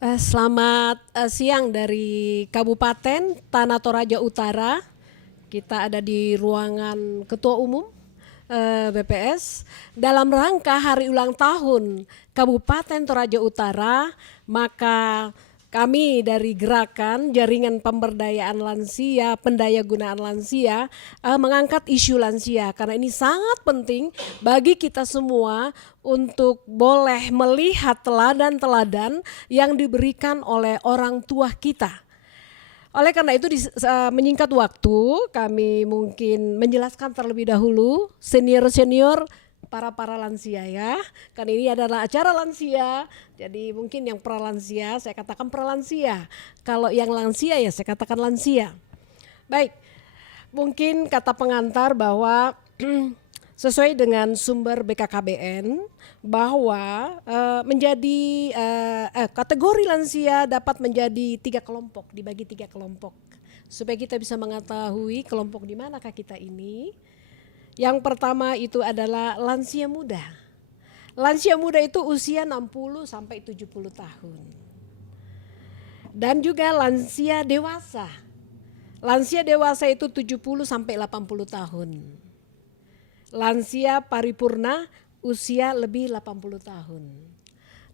Selamat siang dari Kabupaten Tanah Toraja Utara. Kita ada di ruangan Ketua Umum BPS dalam rangka hari ulang tahun Kabupaten Toraja Utara. Maka kami dari Gerakan Jaringan Pemberdayaan Lansia, Pendayagunaan Lansia mengangkat isu lansia karena ini sangat penting bagi kita semua untuk boleh melihat teladan-teladan yang diberikan oleh orang tua kita. Oleh karena itu menyingkat waktu kami mungkin menjelaskan terlebih dahulu senior-senior para lansia ya. Kan ini adalah acara lansia. Jadi mungkin yang pralansia saya katakan pralansia. Kalau yang lansia ya saya katakan lansia. Baik. Mungkin kata pengantar bahwa sesuai dengan sumber BKKBN bahwa kategori lansia dapat menjadi 3 kelompok, dibagi 3 kelompok supaya kita bisa mengetahui kelompok di manakah kita ini. Yang pertama itu adalah lansia muda. Lansia muda itu usia 60 sampai 70 tahun. Dan juga lansia dewasa. Lansia dewasa itu 70 sampai 80 tahun. Lansia paripurna usia lebih 80 tahun.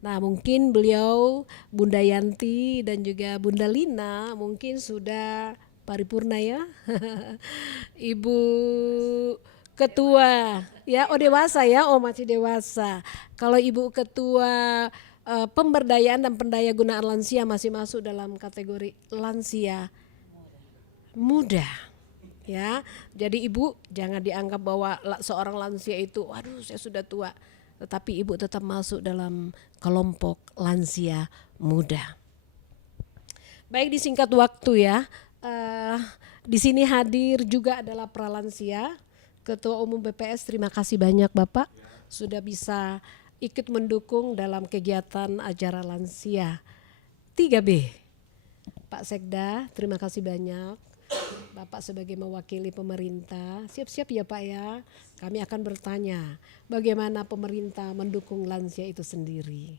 Nah, mungkin beliau Bunda Yanti dan juga Bunda Lina mungkin sudah paripurna ya. Ibu Ketua ya, oh dewasa ya, oh masih dewasa. Kalau Ibu Ketua Pemberdayaan dan Pendayagunaan Lansia masih masuk dalam kategori lansia muda. Ya, jadi ibu jangan dianggap bahwa seorang lansia itu, waduh saya sudah tua, tetapi ibu tetap masuk dalam kelompok lansia muda. Baik, disingkat waktu ya, di sini hadir juga adalah pralansia, Ketua Umum BPS. Terima kasih banyak Bapak sudah bisa ikut mendukung dalam kegiatan acara lansia 3B. Pak Sekda, terima kasih banyak. Bapak sebagai mewakili pemerintah, siap-siap ya Pak ya. Kami akan bertanya bagaimana pemerintah mendukung lansia itu sendiri.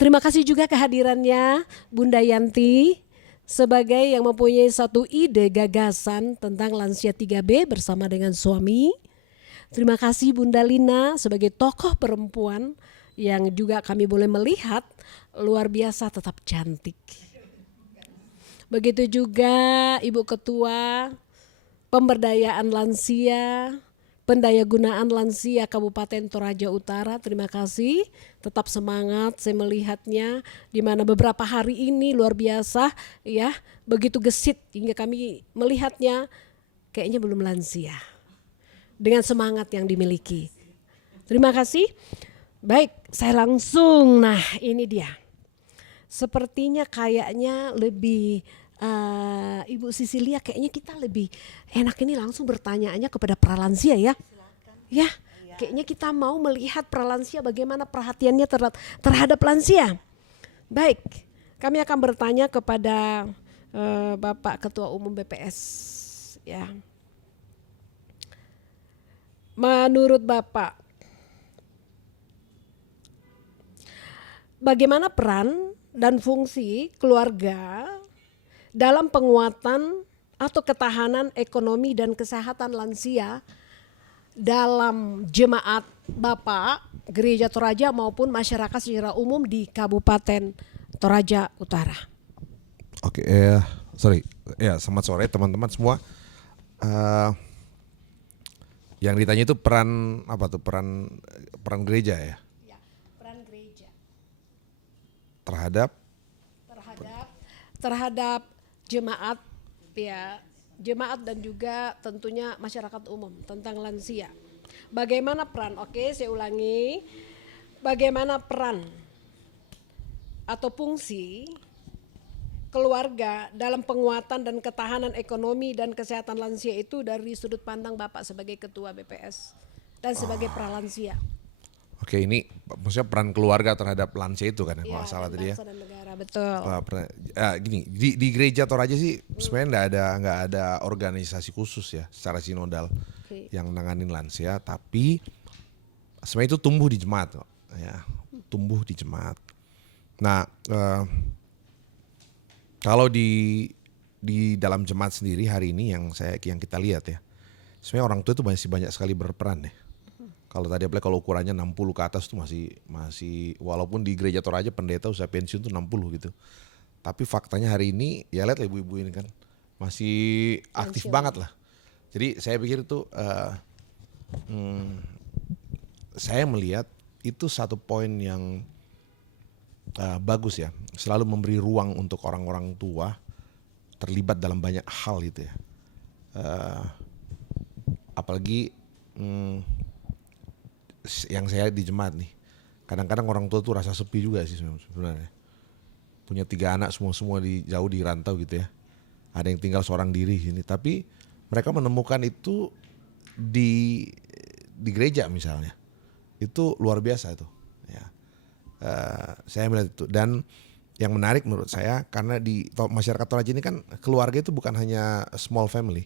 Terima kasih juga kehadirannya Bunda Yanti sebagai yang mempunyai satu ide gagasan tentang lansia 3B bersama dengan suami. Terima kasih Bunda Lina sebagai tokoh perempuan yang juga kami boleh melihat luar biasa tetap cantik. Begitu juga Ibu Ketua Pemberdayaan Lansia, Pendayagunaan Lansia Kabupaten Toraja Utara. Terima kasih, tetap semangat saya melihatnya di mana beberapa hari ini luar biasa ya, begitu gesit hingga kami melihatnya kayaknya belum lansia. Dengan semangat yang dimiliki. Terima kasih. Baik, saya langsung, nah ini dia. Sepertinya kayaknya lebih Ibu Sisilia kayaknya kita lebih enak ini langsung bertanyaannya kepada pralansia ya. Silakan. Ya, kayaknya kita mau melihat pralansia bagaimana perhatiannya terhadap lansia. Baik, kami akan bertanya kepada Bapak Ketua Umum BPS ya. Menurut Bapak, bagaimana peran dan fungsi keluarga dalam penguatan atau ketahanan ekonomi dan kesehatan lansia dalam jemaat Bapak Gereja Toraja maupun masyarakat secara umum di Kabupaten Toraja Utara? Oke, sorry, ya selamat sore teman-teman semua. Yang ditanya itu peran apa tuh, peran gereja ya? Ya, peran gereja terhadap jemaat ya, jemaat dan juga tentunya masyarakat umum tentang lansia. Bagaimana peran? Oke, saya ulangi. Bagaimana peran atau fungsi keluarga dalam penguatan dan ketahanan ekonomi dan kesehatan lansia itu dari sudut pandang Bapak sebagai Ketua BPS dan sebagai pralansia? Oke, ini maksudnya peran keluarga terhadap lansia itu kan, Ya, kalau salah tadi ya. bangsa dan negara, betul. Gini, di gereja Toraja sih sebenarnya nggak ada organisasi khusus ya secara sinodal yang nanganin lansia, tapi sebenarnya itu tumbuh di jemaat ya, tumbuh di jemaat. Nah, kalau di dalam jemaat sendiri hari ini yang kita lihat ya, sebenarnya orang tua itu masih banyak sekali berperan ya. Kalau tadi apalagi kalau ukurannya 60 ke atas tuh masih walaupun di gereja Toraja pendeta usia pensiun tuh 60 gitu. Tapi faktanya hari ini ya lihat ibu-ibu ini kan masih aktif banget lah. Jadi saya pikir itu saya melihat itu satu poin yang bagus ya. Selalu memberi ruang untuk orang-orang tua terlibat dalam banyak hal gitu ya. Apalagi yang saya di jemaat nih, kadang-kadang orang tua tuh rasa sepi juga sih sebenarnya. Punya 3 anak semua jauh di rantau gitu ya. Ada yang tinggal seorang diri sini, tapi mereka menemukan itu di gereja misalnya. Itu luar biasa itu. Ya. Saya melihat itu, dan yang menarik menurut saya karena di masyarakat Toraja ini kan keluarga itu bukan hanya small family,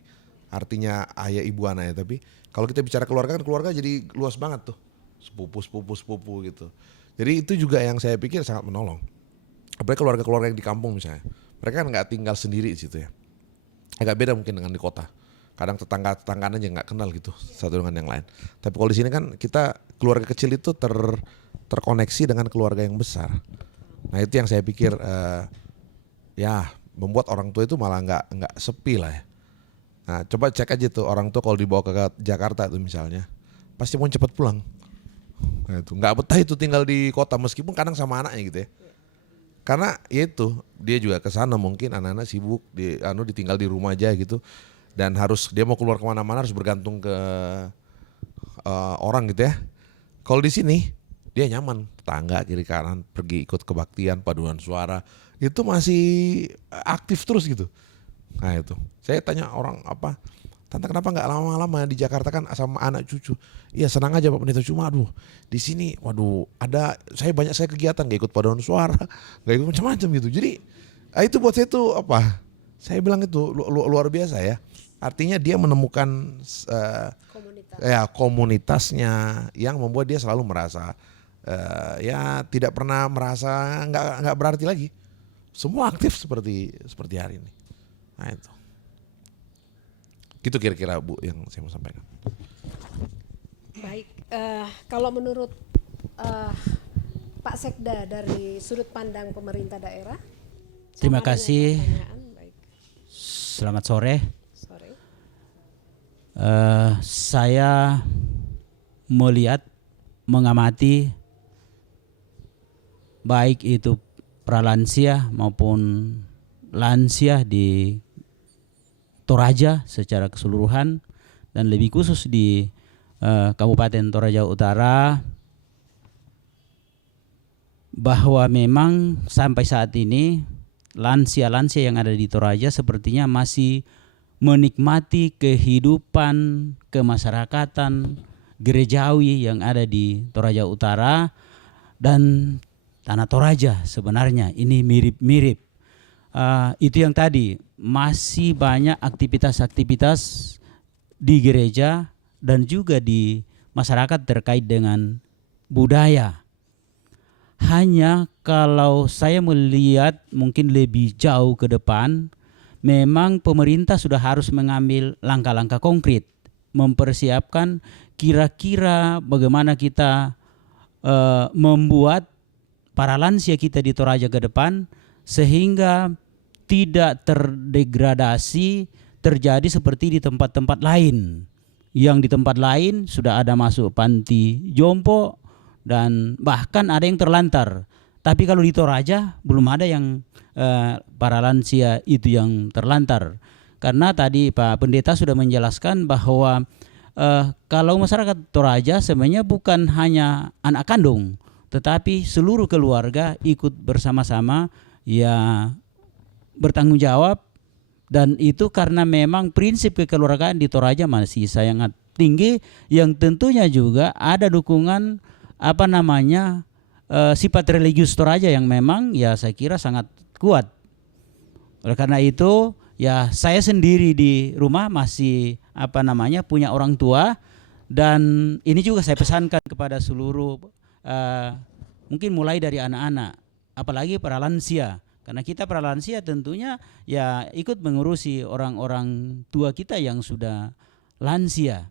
artinya ayah ibu anak ya, tapi kalau kita bicara keluarga kan keluarga jadi luas banget tuh, sepupu gitu. Jadi itu juga yang saya pikir sangat menolong. Apalagi keluarga-keluarga yang di kampung misalnya, mereka kan nggak tinggal sendiri di situ ya. Agak beda mungkin dengan di kota. Kadang tetanggaan aja nggak kenal gitu satu dengan yang lain. Tapi kalau di sini kan kita keluarga kecil itu terkoneksi dengan keluarga yang besar. Nah itu yang saya pikir ya membuat orang tua itu malah nggak sepi lah ya. Nah coba cek aja tuh orang tua kalau dibawa ke Jakarta tuh misalnya, pasti mau cepat pulang. Nah itu nggak betah itu tinggal di kota meskipun kadang sama anaknya gitu ya. Karena ya itu dia juga ke sana mungkin anak-anak sibuk ditinggal di rumah aja gitu, dan dia mau keluar kemana-mana harus bergantung ke orang gitu ya. Kalau di sini dia nyaman, tetangga kiri kanan pergi ikut kebaktian paduan suara itu masih aktif terus gitu. Nah itu saya tanya orang apa, tante kenapa nggak lama-lama di Jakarta kan sama anak cucu? Iya senang aja Pak Pendeta, cuma aduh di sini waduh banyak kegiatan, nggak ikut paduan suara, nggak ikut macam-macam gitu. Jadi itu buat saya tuh apa? Saya bilang itu luar biasa ya. Artinya dia menemukan komunitasnya yang membuat dia selalu merasa ya tidak pernah merasa nggak berarti lagi. Semua aktif seperti hari ini. Nah itu. Gitu kira-kira Bu yang saya mau sampaikan. Baik, kalau menurut Pak Sekda dari sudut pandang pemerintah daerah. Terima kasih. Baik. Selamat sore. Sore. Saya melihat, mengamati baik itu pralansia maupun lansia di Toraja secara keseluruhan dan lebih khusus di Kabupaten Toraja Utara, bahwa memang sampai saat ini lansia-lansia yang ada di Toraja sepertinya masih menikmati kehidupan kemasyarakatan gerejawi yang ada di Toraja Utara dan Tanah Toraja. Sebenarnya ini mirip-mirip. Itu yang tadi, masih banyak aktivitas-aktivitas di gereja dan juga di masyarakat terkait dengan budaya. Hanya kalau saya melihat mungkin lebih jauh ke depan, memang pemerintah sudah harus mengambil langkah-langkah konkret, mempersiapkan kira-kira bagaimana kita membuat para lansia kita di Toraja ke depan sehingga tidak terdegradasi terjadi seperti di tempat-tempat lain. Yang di tempat lain sudah ada masuk panti jompo dan bahkan ada yang terlantar. Tapi kalau di Toraja belum ada yang para lansia itu yang terlantar. Karena tadi Pak Pendeta sudah menjelaskan bahwa kalau masyarakat Toraja sebenarnya bukan hanya anak kandung, tetapi seluruh keluarga ikut bersama-sama ya bertanggung jawab, dan itu karena memang prinsip kekeluargaan di Toraja masih sangat tinggi, yang tentunya juga ada dukungan sifat religius Toraja yang memang ya saya kira sangat kuat. Oleh karena itu ya saya sendiri di rumah masih punya orang tua, dan ini juga saya pesankan kepada seluruh mungkin mulai dari anak-anak. apalagi para lansia. Karena kita para lansia tentunya ya ikut mengurusi orang-orang tua kita yang sudah lansia.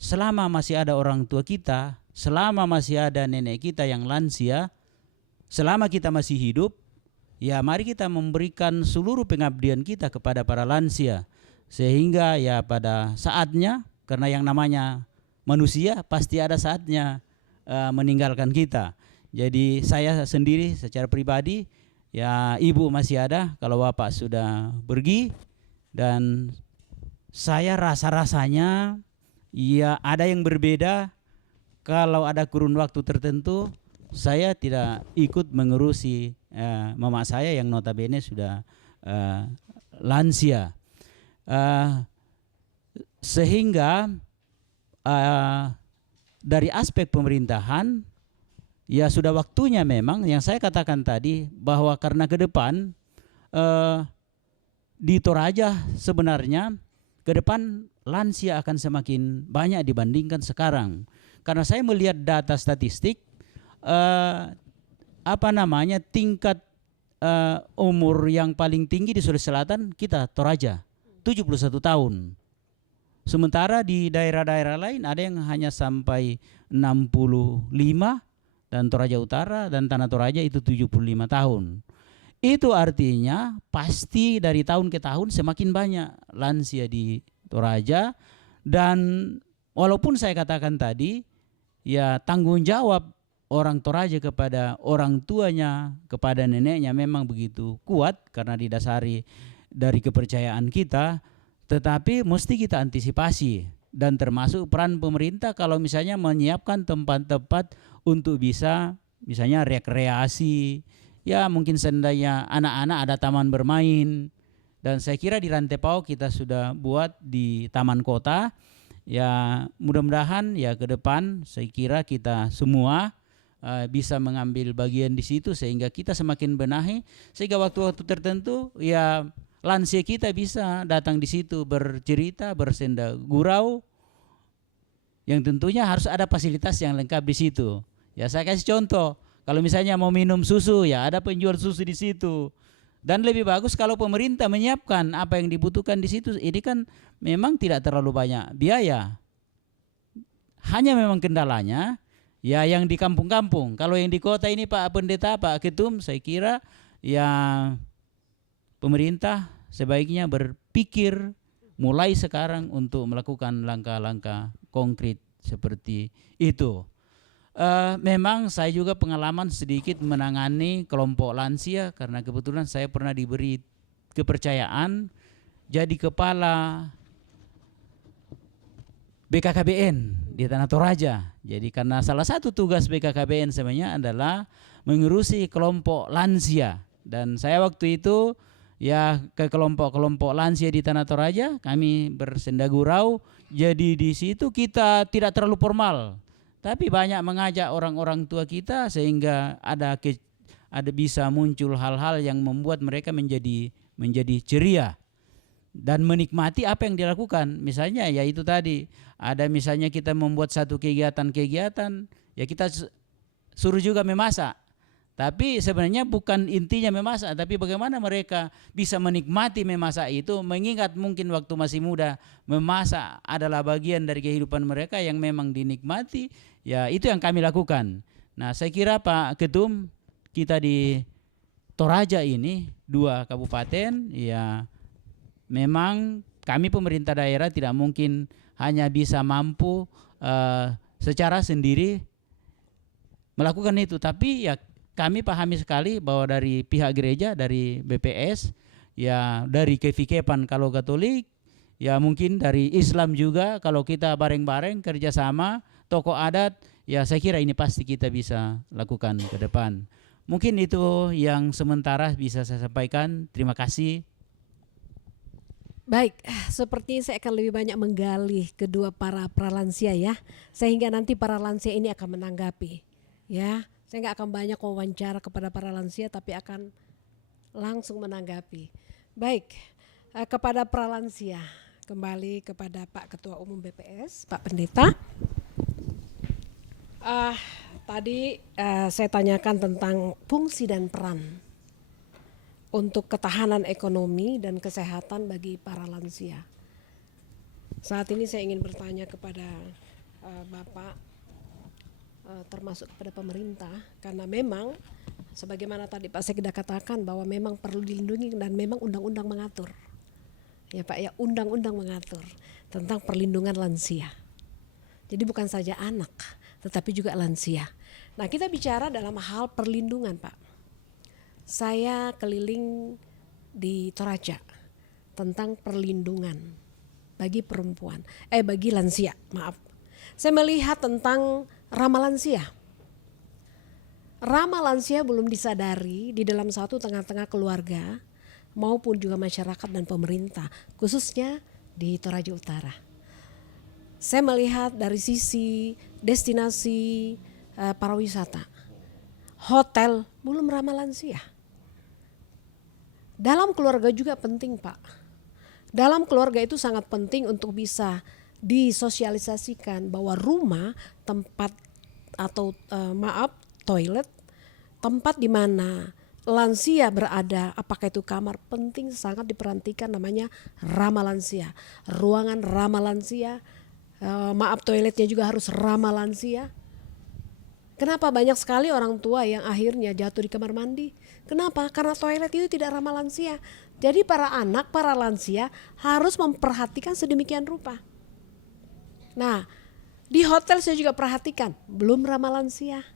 Selama masih ada orang tua kita, selama masih ada nenek kita yang lansia, selama kita masih hidup, ya mari kita memberikan seluruh pengabdian kita kepada para lansia. Sehingga ya pada saatnya, karena yang namanya manusia pasti ada saatnya meninggalkan kita. Jadi saya sendiri secara pribadi, ya ibu masih ada kalau bapak sudah pergi, dan saya rasa-rasanya ya ada yang berbeda kalau ada kurun waktu tertentu saya tidak ikut mengurusi mama saya yang notabene sudah lansia. Sehingga dari aspek pemerintahan ya sudah waktunya memang yang saya katakan tadi, bahwa karena ke depan di Toraja sebenarnya ke depan lansia akan semakin banyak dibandingkan sekarang. Karena saya melihat data statistik tingkat umur yang paling tinggi di Sulawesi Selatan kita Toraja 71 tahun. Sementara di daerah-daerah lain ada yang hanya sampai 65, dan Toraja Utara dan Tanah Toraja itu 75 tahun. Itu artinya pasti dari tahun ke tahun semakin banyak lansia di Toraja. Dan walaupun saya katakan tadi ya tanggung jawab orang Toraja kepada orang tuanya, kepada neneknya memang begitu kuat karena didasari dari kepercayaan kita, tetapi mesti kita antisipasi. Dan termasuk peran pemerintah kalau misalnya menyiapkan tempat-tempat untuk bisa misalnya rekreasi, ya mungkin seandainya anak-anak ada taman bermain. Dan saya kira di Rantepao kita sudah buat di taman kota, ya mudah-mudahan ya ke depan saya kira kita semua bisa mengambil bagian di situ sehingga kita semakin benahi, sehingga waktu-waktu tertentu ya lansia kita bisa datang di situ bercerita, bersenda gurau, yang tentunya harus ada fasilitas yang lengkap di situ. Ya saya kasih contoh, kalau misalnya mau minum susu ya ada penjual susu di situ. Dan lebih bagus kalau pemerintah menyiapkan apa yang dibutuhkan di situ. Ini kan memang tidak terlalu banyak biaya. Hanya memang kendalanya ya yang di kampung-kampung. Kalau yang di kota ini Pak Pendeta, Pak Ketum, saya kira ya pemerintah sebaiknya berpikir mulai sekarang untuk melakukan langkah-langkah konkret seperti itu. Memang saya juga pengalaman sedikit menangani kelompok lansia karena kebetulan saya pernah diberi kepercayaan jadi kepala BKKBN di Tanah Toraja. Jadi karena salah satu tugas BKKBN sebenarnya adalah mengurusi kelompok lansia, dan saya waktu itu ya ke kelompok-kelompok lansia di Tanah Toraja kami bersenda gurau. Jadi di situ kita tidak terlalu formal, tapi banyak mengajak orang-orang tua kita sehingga ada bisa muncul hal-hal yang membuat mereka menjadi ceria dan menikmati apa yang dilakukan. Misalnya ya itu tadi, ada misalnya kita membuat satu kegiatan ya kita suruh juga memasak. Tapi sebenarnya bukan intinya memasak, tapi bagaimana mereka bisa menikmati memasak itu, mengingat mungkin waktu masih muda memasak adalah bagian dari kehidupan mereka yang memang dinikmati. Ya itu yang kami lakukan. Nah saya kira Pak Ketum, kita di Toraja ini 2 kabupaten, ya memang kami pemerintah daerah tidak mungkin hanya bisa mampu secara sendiri melakukan itu, tapi ya kami pahami sekali bahwa dari pihak gereja, dari BPS, ya dari KVKPAN kalau Katolik, ya mungkin dari Islam juga kalau kita bareng-bareng kerjasama tokoh adat, ya saya kira ini pasti kita bisa lakukan ke depan. Mungkin itu yang sementara bisa saya sampaikan. Terima kasih. Baik, seperti saya akan lebih banyak menggali kedua para pralansia ya, sehingga nanti para lansia ini akan menanggapi ya. Saya nggak akan banyak wawancara kepada para lansia, tapi akan langsung menanggapi. Baik, kepada pralansia, kembali kepada Pak Ketua Umum BPS, Pak Pendeta. Tadi saya tanyakan tentang fungsi dan peran untuk ketahanan ekonomi dan kesehatan bagi para lansia. Saat ini saya ingin bertanya kepada Bapak, termasuk kepada pemerintah, karena memang sebagaimana tadi Pak Sekda katakan bahwa memang perlu dilindungi dan memang undang-undang mengatur. Ya Pak ya, undang-undang mengatur tentang perlindungan lansia. Jadi bukan saja anak, tetapi juga lansia. Nah, kita bicara dalam hal perlindungan, Pak. Saya keliling di Toraja tentang perlindungan bagi perempuan, bagi lansia, maaf. Saya melihat tentang ramah lansia. Ramah lansia belum disadari di dalam satu tengah-tengah keluarga maupun juga masyarakat dan pemerintah, khususnya di Toraja Utara. Saya melihat dari sisi destinasi pariwisata, hotel belum ramah lansia. Dalam keluarga juga penting, Pak. Dalam keluarga itu sangat penting untuk bisa disosialisasikan bahwa rumah, tempat atau toilet, tempat di mana lansia berada, apakah itu kamar, penting sangat diperhatikan, namanya ramah lansia. Ruangan ramah lansia, toiletnya juga harus ramah lansia. Kenapa banyak sekali orang tua yang akhirnya jatuh di kamar mandi? Kenapa? Karena toilet itu tidak ramah lansia. Jadi para anak, para lansia harus memperhatikan sedemikian rupa. Nah, di hotel saya juga perhatikan, belum ramah lansia.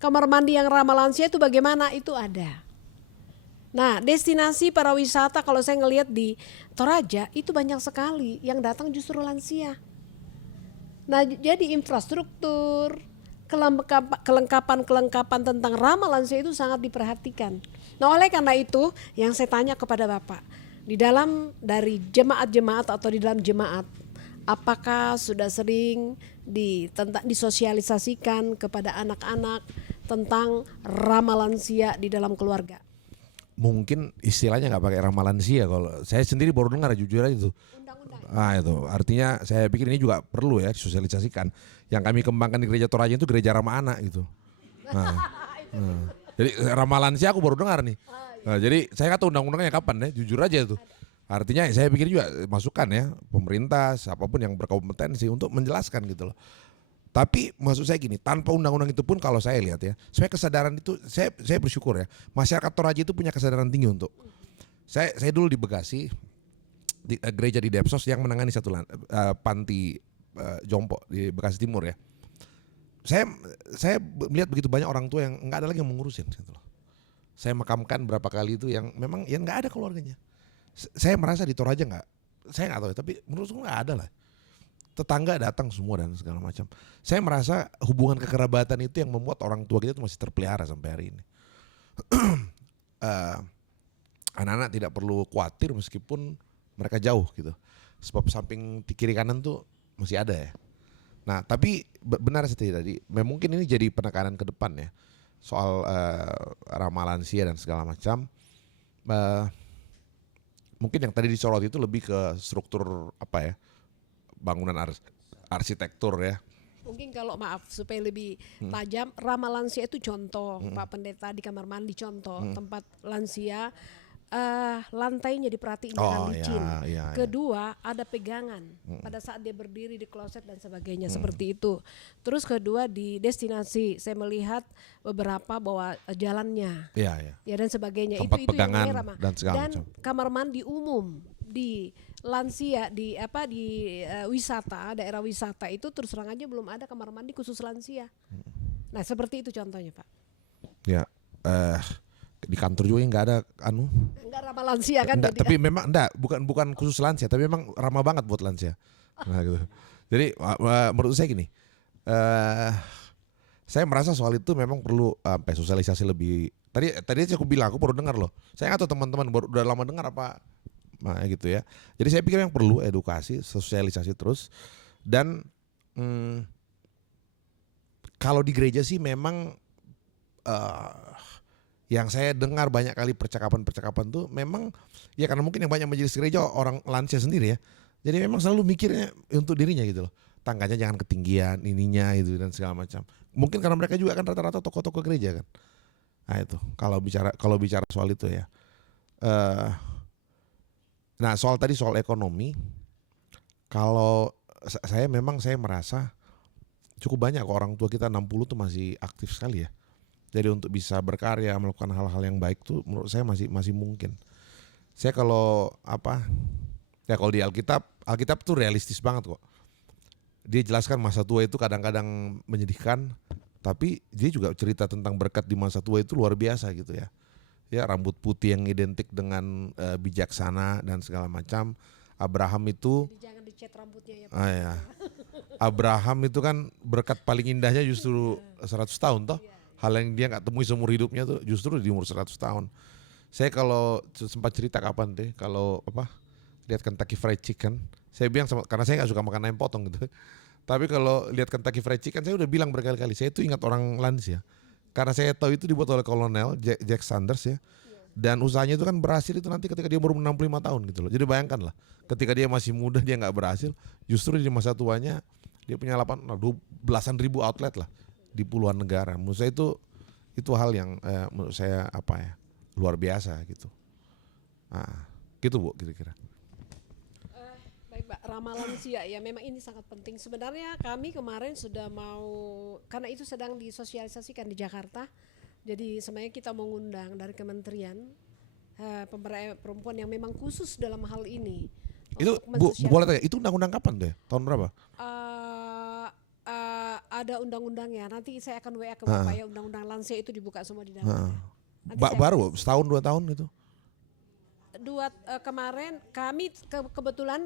Kamar mandi yang ramah lansia itu bagaimana? Itu ada. Nah, destinasi para wisata kalau saya ngelihat di Toraja itu banyak sekali yang datang justru lansia. Nah, jadi infrastruktur, kelengkapan tentang ramah lansia itu sangat diperhatikan. Nah, oleh karena itu yang saya tanya kepada Bapak, di dalam dari jemaat-jemaat atau di dalam jemaat, apakah sudah sering disosialisasikan kepada anak-anak tentang ramah lansia di dalam keluarga? Mungkin istilahnya nggak pakai ramah lansia, kalau saya sendiri baru dengar, jujur aja itu. Nah itu artinya saya pikir ini juga perlu ya disosialisasikan. Yang kami kembangkan di gereja Toraja itu gereja ramah anak gitu. Jadi ramah lansia aku baru dengar nih. Nah, jadi saya nggak tahu undang-undangnya kapan ya, jujur aja itu. Artinya saya pikir juga masukan ya pemerintah siapapun yang berkompetensi untuk menjelaskan gitu loh. Tapi maksud saya gini, tanpa undang-undang itu pun kalau saya lihat ya, sebenarnya kesadaran itu saya bersyukur ya, masyarakat Toraja itu punya kesadaran tinggi untuk. Saya dulu di Bekasi, di gereja di Depsos yang menangani satu panti jompo di Bekasi Timur ya. Saya melihat begitu banyak orang tua yang nggak ada lagi yang mengurusin gitu loh. Saya makamkan berapa kali itu yang memang yang nggak ada keluarganya. Saya merasa di Toraja saya nggak tahu ya, tapi menurut saya nggak ada lah. Tetangga datang semua dan segala macam. Saya merasa hubungan kekerabatan itu yang membuat orang tua kita itu masih terpelihara sampai hari ini. Anak-anak tidak perlu khawatir meskipun mereka jauh gitu. Sebab samping di kiri kanan tuh masih ada ya. Nah tapi benar sih tadi, mungkin ini jadi penekanan ke depan ya. Soal ramah lansia dan segala macam. Mungkin yang tadi disorot itu lebih ke struktur apa ya, bangunan arsitektur ya. Mungkin kalau supaya lebih tajam, ramah lansia itu contoh, Pak Pendeta di kamar mandi contoh, tempat lansia lantainya diperhatiin jangan licin. Ya. Kedua ada pegangan pada saat dia berdiri di kloset dan sebagainya seperti itu. Terus kedua di destinasi saya melihat beberapa bahwa jalannya, ya dan sebagainya. Tempat itu pegangan yang ramah. dan segala macam. Kamar mandi umum di lansia di wisata, daerah wisata itu terus terang aja belum ada kamar mandi khusus lansia. Nah seperti itu contohnya Pak. Ya, di kantor juga nggak ada Nggak ramah lansia kan? Enggak, tapi memang bukan khusus lansia, tapi memang ramah banget buat lansia. Nah, gitu. Jadi menurut saya gini, saya merasa soal itu memang perlu sosialisasi lebih. Tadi aku bilang aku baru dengar loh. Saya nggak tahu teman-teman udah lama dengar apa. Nah gitu ya. Jadi saya pikir yang perlu edukasi, sosialisasi terus. Dan kalau di gereja sih memang yang saya dengar banyak kali percakapan tuh memang ya karena mungkin yang banyak majelis gereja orang lansia sendiri ya. Jadi memang selalu mikirnya untuk dirinya gitu loh. tangganya jangan ketinggian ininya itu dan segala macam. Mungkin karena mereka juga kan rata-rata tokoh-tokoh gereja kan. Nah itu kalau bicara soal itu ya. Nah soal tadi soal ekonomi, kalau saya merasa cukup banyak orang tua kita 60 tuh masih aktif sekali ya. Jadi untuk bisa berkarya melakukan hal-hal yang baik tuh menurut saya masih mungkin. Saya kalau kalau di Alkitab tuh realistis banget kok. Dia jelaskan masa tua itu kadang-kadang menyedihkan, tapi dia juga cerita tentang berkat di masa tua itu luar biasa gitu ya. Ya rambut putih yang identik dengan bijaksana dan segala macam. Abraham itu Jadi jangan dicat rambutnya ya Pak. ya. Abraham itu kan berkat paling indahnya justru 100 tahun toh. Hal yang dia nggak temui seumur hidupnya tuh justru di umur 100 tahun. Saya kalau sempat cerita kapan deh kalau lihat Kentucky Fried Chicken, saya bilang karena saya nggak suka makan ayam potong gitu. Tapi kalau lihat Kentucky Fried Chicken saya udah bilang berkali-kali, saya itu ingat orang lansia. Karena saya tahu itu dibuat oleh Kolonel Jack Sanders ya. Dan usahanya itu kan berhasil itu nanti ketika dia baru 65 tahun gitu loh. Jadi bayangkan lah, ketika dia masih muda dia nggak berhasil, justru di masa tuanya dia punya belasan ribu outlet lah di puluhan negara. Menurut saya itu hal yang menurut saya luar biasa gitu. Nah, gitu Bu kira-kira. Baik Pak, ramah lansia ya memang ini sangat penting. Sebenarnya kami kemarin sudah karena itu sedang disosialisasikan di Jakarta. Jadi sebenarnya kita mengundang dari kementerian pemberdayaan perempuan yang memang khusus dalam hal ini. Itu Bu, boleh tanya, itu undang-undang kapan deh? Tahun berapa? Ada undang-undangnya. Nanti saya akan WA ke Bapak ya, undang-undang lansia itu dibuka semua di dalamnya. Baru setahun 2 tahun gitu. Kemarin kami kebetulan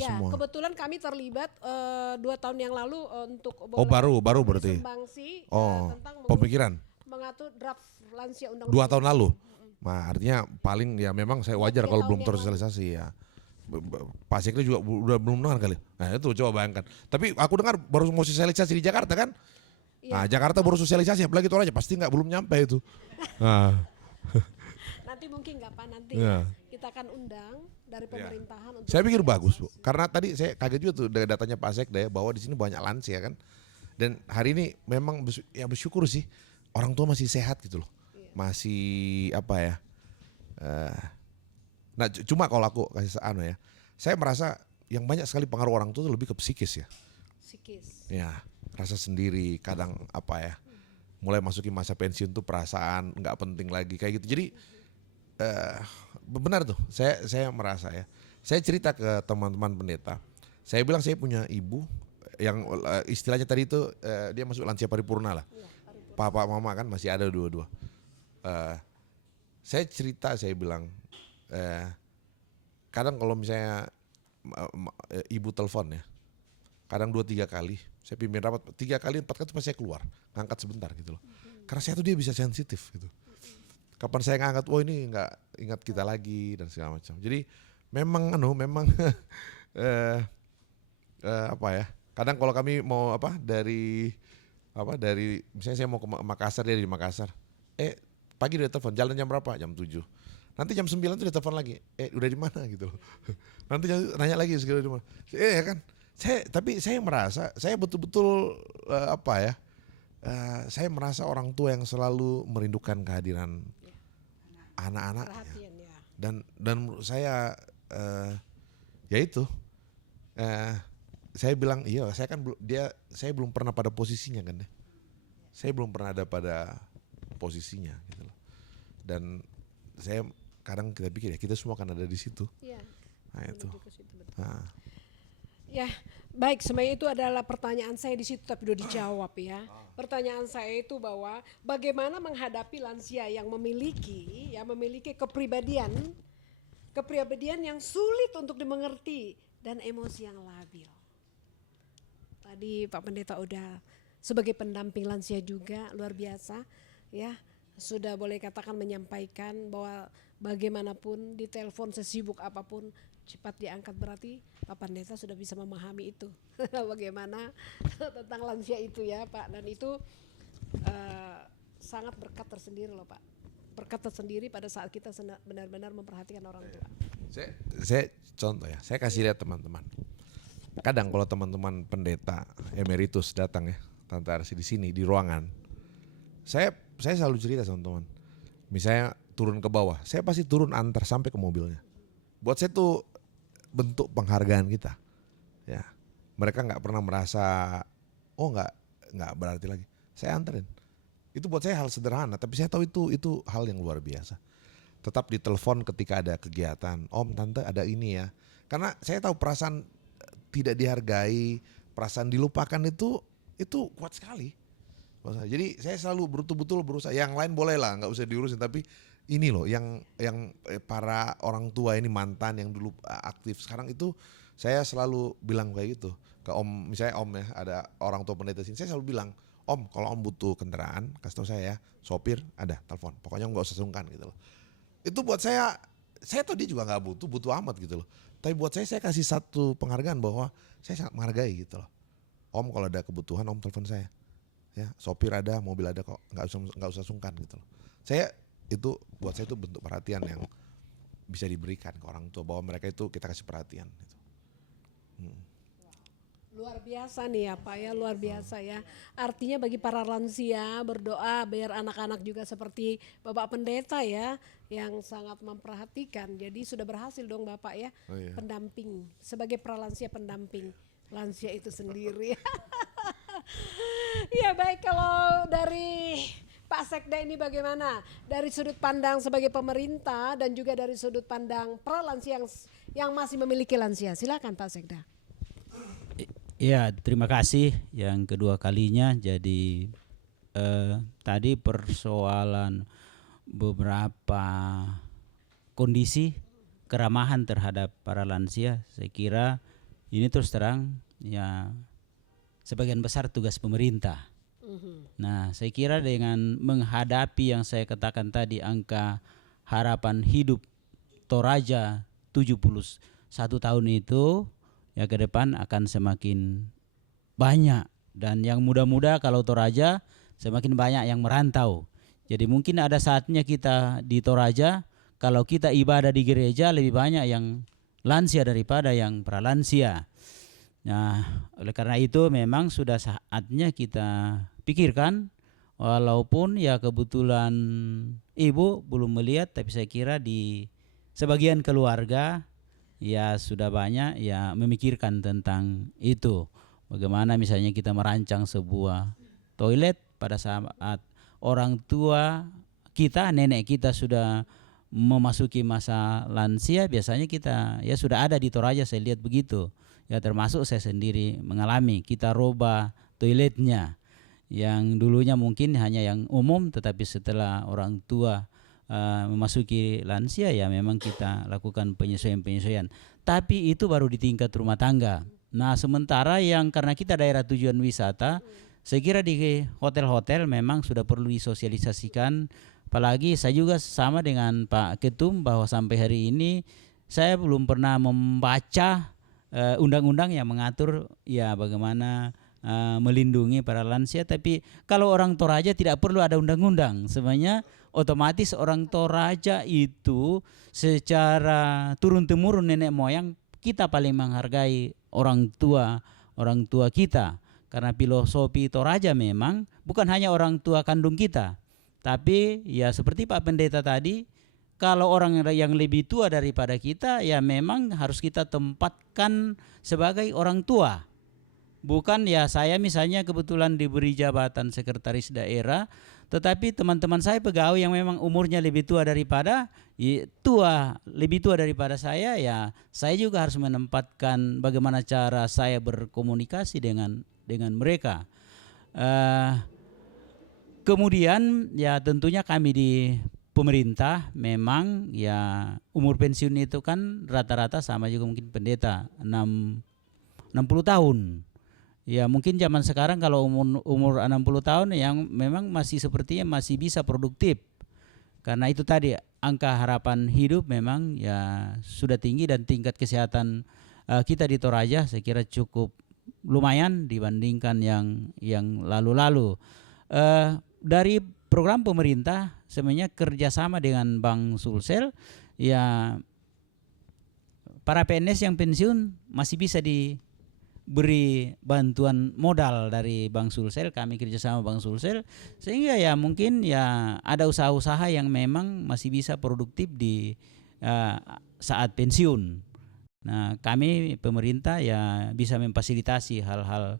semua. kebetulan kami terlibat 2 tahun yang lalu untuk baru berarti. Sumbangsi tentang pemikiran. mengatur draft lansia undang-undang 2 tahun lalu. Nah, artinya paling ya memang saya wajar kalau belum tersosialisasi ya. Pak Sekli juga udah belum dengar kali. Nah, itu coba bayangkan. Tapi aku dengar baru mau sosialisasi di Jakarta kan? Nah, Jakarta baru sosialisasi apalagi Toraja pasti belum nyampe itu. Nah. Nanti mungkin nggak Pak nanti kita akan undang dari pemerintahan untuk saya pikir bagus Bu, karena tadi saya kaget juga tuh datanya Pak Sekda ya bahwa di sini banyak lansia kan, dan hari ini memang bersyukur sih orang tua masih sehat gitu loh, masih nah cuma kalau aku kasih saya merasa yang banyak sekali pengaruh orang tua itu lebih ke psikis ya, ya rasa sendiri kadang mulai masukin masa pensiun tuh perasaan nggak penting lagi kayak gitu. Jadi benar tuh, saya merasa ya. Saya cerita ke teman-teman pendeta. Saya bilang saya punya ibu yang istilahnya tadi itu dia masuk lansia paripurna lah. Papa mama kan masih ada dua-dua. Saya cerita, saya bilang kadang kalau misalnya ibu telepon ya, kadang 2-3 kali saya pimpin rapat, 3 kali 4 kali itu pasti saya keluar ngangkat sebentar gitu loh, karena saya tuh dia bisa sensitif gitu. Kapan saya ngangkat, ini nggak ingat kita lagi dan segala macam. Jadi memang kadang kalau kami mau dari misalnya saya mau ke Makassar, dia di Makassar, pagi dia telepon, jalan jam berapa? Jam 7. Nanti jam 9 tuh dia telepon lagi, udah di mana gitu loh. Nanti nanya lagi segala di mana. Ya kan. Tapi saya merasa saya betul-betul saya merasa orang tua yang selalu merindukan kehadiran anak-anak ya. Dan menurut saya saya bilang saya belum pernah pada posisinya kan ya. Saya belum pernah ada pada posisinya gitu loh. Dan saya kadang kita pikir ya kita semua akan ada di situ. Iya. Nah itu. Ya, baik, sebenarnya itu adalah pertanyaan saya di situ tapi udah dijawab ya. Pertanyaan saya itu bahwa bagaimana menghadapi lansia yang memiliki kepribadian yang sulit untuk dimengerti dan emosi yang labil. Tadi Pak Pendeta udah sebagai pendamping lansia juga luar biasa ya. Sudah boleh katakan menyampaikan bahwa bagaimanapun di telepon sesibuk apapun cepat diangkat, berarti Pak Pendeta sudah bisa memahami itu bagaimana tentang lansia itu ya Pak, dan itu sangat berkat tersendiri loh Pak, berkat tersendiri pada saat kita benar-benar memperhatikan orang tua. Saya contoh ya, saya kasih lihat teman-teman kadang kalau teman-teman pendeta emeritus datang ya, Tante Arsi di sini di ruangan, saya selalu cerita sama teman. Misalnya turun ke bawah, saya pasti turun antar sampai ke mobilnya. Buat saya tuh bentuk penghargaan kita. Ya, mereka nggak pernah merasa oh nggak berarti lagi. Saya anterin. Itu buat saya hal sederhana, tapi saya tahu itu hal yang luar biasa. Tetap ditelepon ketika ada kegiatan, Om, Tante ada ini ya. Karena saya tahu perasaan tidak dihargai, perasaan dilupakan itu kuat sekali. Jadi saya selalu betul-betul berusaha. Yang lain boleh lah, nggak usah diurusin. Tapi ini loh, yang para orang tua ini mantan yang dulu aktif sekarang itu, saya selalu bilang kayak gitu ke Om. Misalnya Om ya, ada orang tua pendeta sini, saya selalu bilang, Om, kalau Om butuh kendaraan, kasih tahu saya ya, sopir ada, telepon. Pokoknya nggak usah sungkan gitu loh. Itu buat saya tahu dia juga nggak butuh amat gitu loh. Tapi buat saya kasih satu penghargaan bahwa saya sangat menghargai gitu loh. Om kalau ada kebutuhan Om telepon saya. Ya, sopir ada, mobil ada kok, nggak usah sungkan gitu loh. Buat saya itu bentuk perhatian yang bisa diberikan ke orang tua, bahwa mereka itu kita kasih perhatian gitu. Luar biasa nih ya Pak ya, luar biasa ya. Artinya bagi para lansia berdoa biar anak-anak juga seperti Bapak Pendeta ya, yang sangat memperhatikan. Jadi sudah berhasil dong Bapak ya, Oh, iya. pendamping, sebagai pralansia pendamping lansia itu sendiri. Ya baik, kalau dari Pak Sekda ini bagaimana? Dari sudut pandang sebagai pemerintah dan juga dari sudut pandang pralansia yang masih memiliki lansia. Silakan Pak Sekda. Ya, terima kasih yang kedua kalinya. Jadi tadi persoalan beberapa kondisi keramahan terhadap para lansia, saya kira ini terus terang ya sebagian besar tugas pemerintah. Nah, saya kira dengan menghadapi yang saya katakan tadi, angka harapan hidup Toraja 71 tahun itu, ya ke depan akan semakin banyak. Dan yang muda-muda kalau Toraja semakin banyak yang merantau. Jadi mungkin ada saatnya kita di Toraja, kalau kita ibadah di gereja lebih banyak yang lansia daripada yang pralansia. Nah, oleh karena itu memang sudah saatnya kita pikirkan, walaupun ya kebetulan ibu belum melihat, tapi saya kira di sebagian keluarga ya sudah banyak ya memikirkan tentang itu. Bagaimana misalnya kita merancang sebuah toilet pada saat orang tua kita, nenek kita sudah memasuki masa lansia, biasanya kita ya sudah ada di Toraja, saya lihat begitu. Ya termasuk saya sendiri mengalami, kita rubah toiletnya yang dulunya mungkin hanya yang umum, tetapi setelah orang tua memasuki lansia ya memang kita lakukan penyesuaian. Tapi itu baru di tingkat rumah tangga. Nah, sementara yang karena kita daerah tujuan wisata, saya kira di hotel-hotel memang sudah perlu disosialisasikan. Apalagi saya juga sama dengan Pak Ketum bahwa sampai hari ini saya belum pernah membaca undang-undang yang mengatur ya bagaimana melindungi para lansia. Tapi kalau orang Toraja tidak perlu ada undang-undang, sebenarnya otomatis orang Toraja itu secara turun-temurun nenek moyang kita paling menghargai orang tua kita, karena filosofi Toraja memang bukan hanya orang tua kandung kita, tapi ya seperti Pak Pendeta tadi, kalau orang yang lebih tua daripada kita ya memang harus kita tempatkan sebagai orang tua. Bukan ya saya misalnya kebetulan diberi jabatan sekretaris daerah, tetapi teman-teman saya pegawai yang memang umurnya lebih tua daripada saya, ya saya juga harus menempatkan bagaimana cara saya berkomunikasi dengan mereka. Kemudian ya tentunya kami di pemerintah memang ya umur pensiun itu kan rata-rata sama juga mungkin pendeta 60 tahun. Ya mungkin zaman sekarang kalau umur 60 tahun yang memang masih sepertinya masih bisa produktif. Karena itu tadi angka harapan hidup memang ya sudah tinggi dan tingkat kesehatan kita di Toraja saya kira cukup lumayan dibandingkan yang lalu-lalu. Dari program pemerintah sebenarnya kerjasama dengan Bank Sulsel ya para PNS yang pensiun masih bisa beri bantuan modal dari Bank Sulsel, kami kerjasama Bank Sulsel, sehingga ya mungkin ya ada usaha-usaha yang memang masih bisa produktif di saat pensiun. Nah, kami pemerintah ya bisa memfasilitasi hal-hal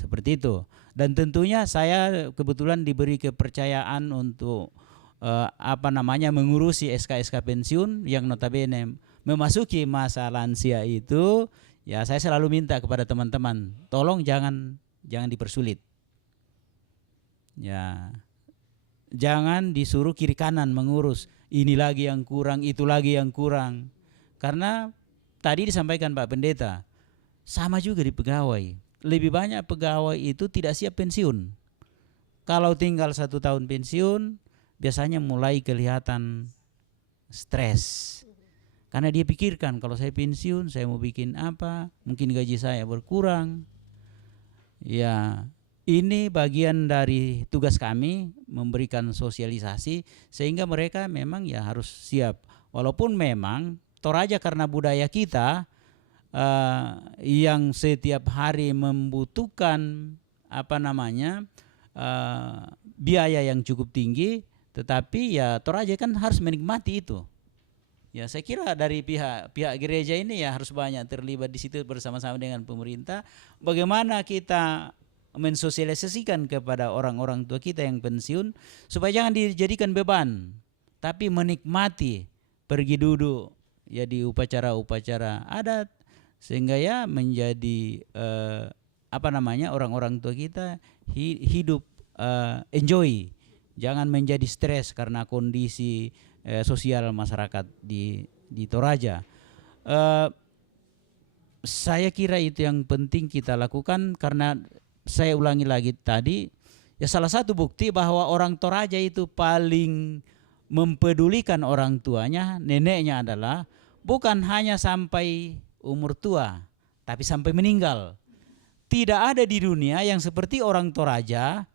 seperti itu. Dan tentunya saya kebetulan diberi kepercayaan untuk mengurusi SK-SK pensiun yang notabene memasuki masa lansia itu. Ya, saya selalu minta kepada teman-teman, tolong jangan dipersulit. Ya, jangan disuruh kiri kanan mengurus, ini lagi yang kurang, itu lagi yang kurang. Karena tadi disampaikan Pak Pendeta, sama juga di pegawai. Lebih banyak pegawai itu tidak siap pensiun. Kalau tinggal 1 tahun pensiun, biasanya mulai kelihatan stres. Karena dia pikirkan, kalau saya pensiun, saya mau bikin apa? Mungkin gaji saya berkurang. Ya, ini bagian dari tugas kami, memberikan sosialisasi sehingga mereka memang ya harus siap. Walaupun memang Toraja karena budaya kita yang setiap hari membutuhkan biaya yang cukup tinggi, tetapi ya Toraja kan harus menikmati itu. Ya, saya kira dari pihak gereja ini ya harus banyak terlibat di situ bersama-sama dengan pemerintah. Bagaimana kita mensosialisasikan kepada orang-orang tua kita yang pensiun supaya jangan dijadikan beban, tapi menikmati pergi duduk ya di upacara-upacara adat, sehingga ya menjadi orang-orang tua kita hidup enjoy, jangan menjadi stres karena kondisi sosial masyarakat di Toraja. Saya kira itu yang penting kita lakukan, karena saya ulangi lagi tadi, ya salah satu bukti bahwa orang Toraja itu paling mempedulikan orang tuanya, neneknya adalah bukan hanya sampai umur tua, tapi sampai meninggal. Tidak ada di dunia yang seperti orang Toraja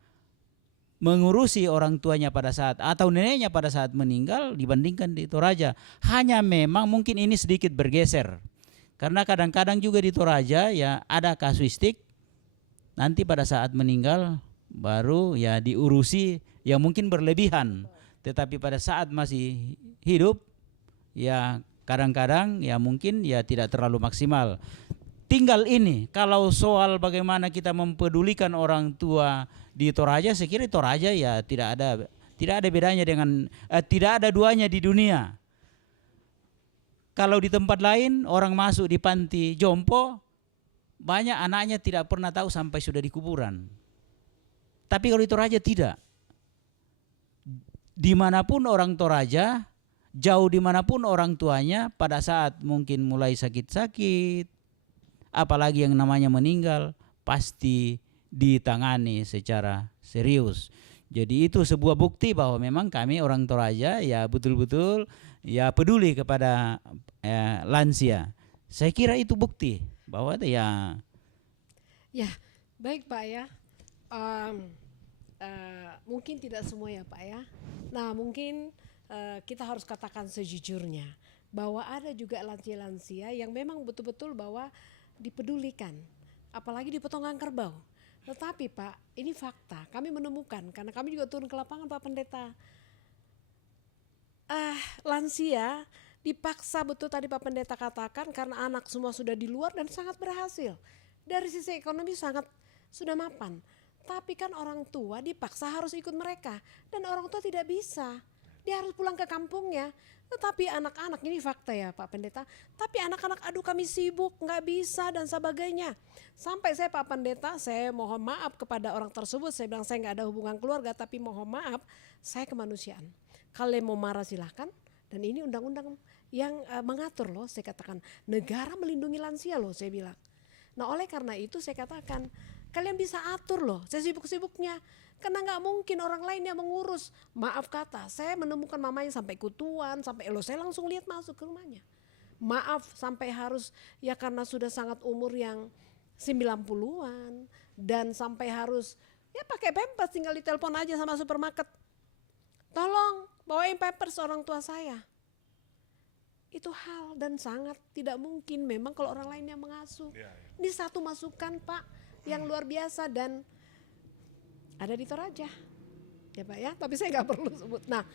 mengurusi orang tuanya pada saat atau neneknya pada saat meninggal dibandingkan di Toraja. Hanya memang mungkin ini sedikit bergeser, karena kadang-kadang juga di Toraja ya ada kasuistik, nanti pada saat meninggal baru ya diurusi yang mungkin berlebihan, tetapi pada saat masih hidup ya kadang-kadang ya mungkin ya tidak terlalu maksimal. Tinggal ini, kalau soal bagaimana kita mempedulikan orang tua di Toraja, saya kira Toraja ya tidak ada bedanya dengan tidak ada duanya di dunia. Kalau di tempat lain orang masuk di panti jompo, banyak anaknya tidak pernah tahu sampai sudah di kuburan. Tapi kalau di Toraja tidak. Dimanapun orang Toraja, jauh dimanapun orang tuanya, pada saat mungkin mulai sakit-sakit, apalagi yang namanya meninggal, pasti ditangani secara serius. Jadi itu sebuah bukti bahwa memang kami orang Toraja ya betul-betul ya peduli kepada lansia. Saya kira itu bukti bahwa ya. Ya, baik Pak ya. Mungkin tidak semua ya Pak ya. Nah mungkin kita harus katakan sejujurnya bahwa ada juga lansia-lansia yang memang betul-betul bahwa dipedulikan, apalagi di Petongan Kerbau. Tetapi Pak, ini fakta, kami menemukan, karena kami juga turun ke lapangan Pak Pendeta. Lansia dipaksa, betul tadi Pak Pendeta katakan, karena anak semua sudah di luar dan sangat berhasil. Dari sisi ekonomi sangat sudah mapan. Tapi kan orang tua dipaksa harus ikut mereka, dan orang tua tidak bisa. Dia harus pulang ke kampungnya. Tetapi anak-anak, ini fakta ya Pak Pendeta, tapi anak-anak aduh kami sibuk, nggak bisa dan sebagainya. Sampai saya Pak Pendeta, saya mohon maaf kepada orang tersebut, saya bilang saya nggak ada hubungan keluarga, tapi mohon maaf, saya kemanusiaan. Kalian mau marah silahkan, dan ini undang-undang yang mengatur loh, saya katakan negara melindungi lansia loh, saya bilang. Nah oleh karena itu saya katakan, kalian bisa atur loh sesibuk-sibuknya. Karena gak mungkin orang lain yang mengurus. Maaf kata, saya menemukan mamanya sampai kutuan, sampai saya langsung lihat masuk ke rumahnya. Maaf sampai harus, ya karena sudah sangat umur yang 90-an. Dan sampai harus, ya pakai pampers, tinggal ditelepon aja sama supermarket. Tolong bawain pampers orang tua saya. Itu hal dan sangat tidak mungkin memang kalau orang lain yang mengasuh. Ini satu masukan Pak yang luar biasa dan ada di Toraja. Ya Pak ya, tapi saya nggak perlu sebut. Nah,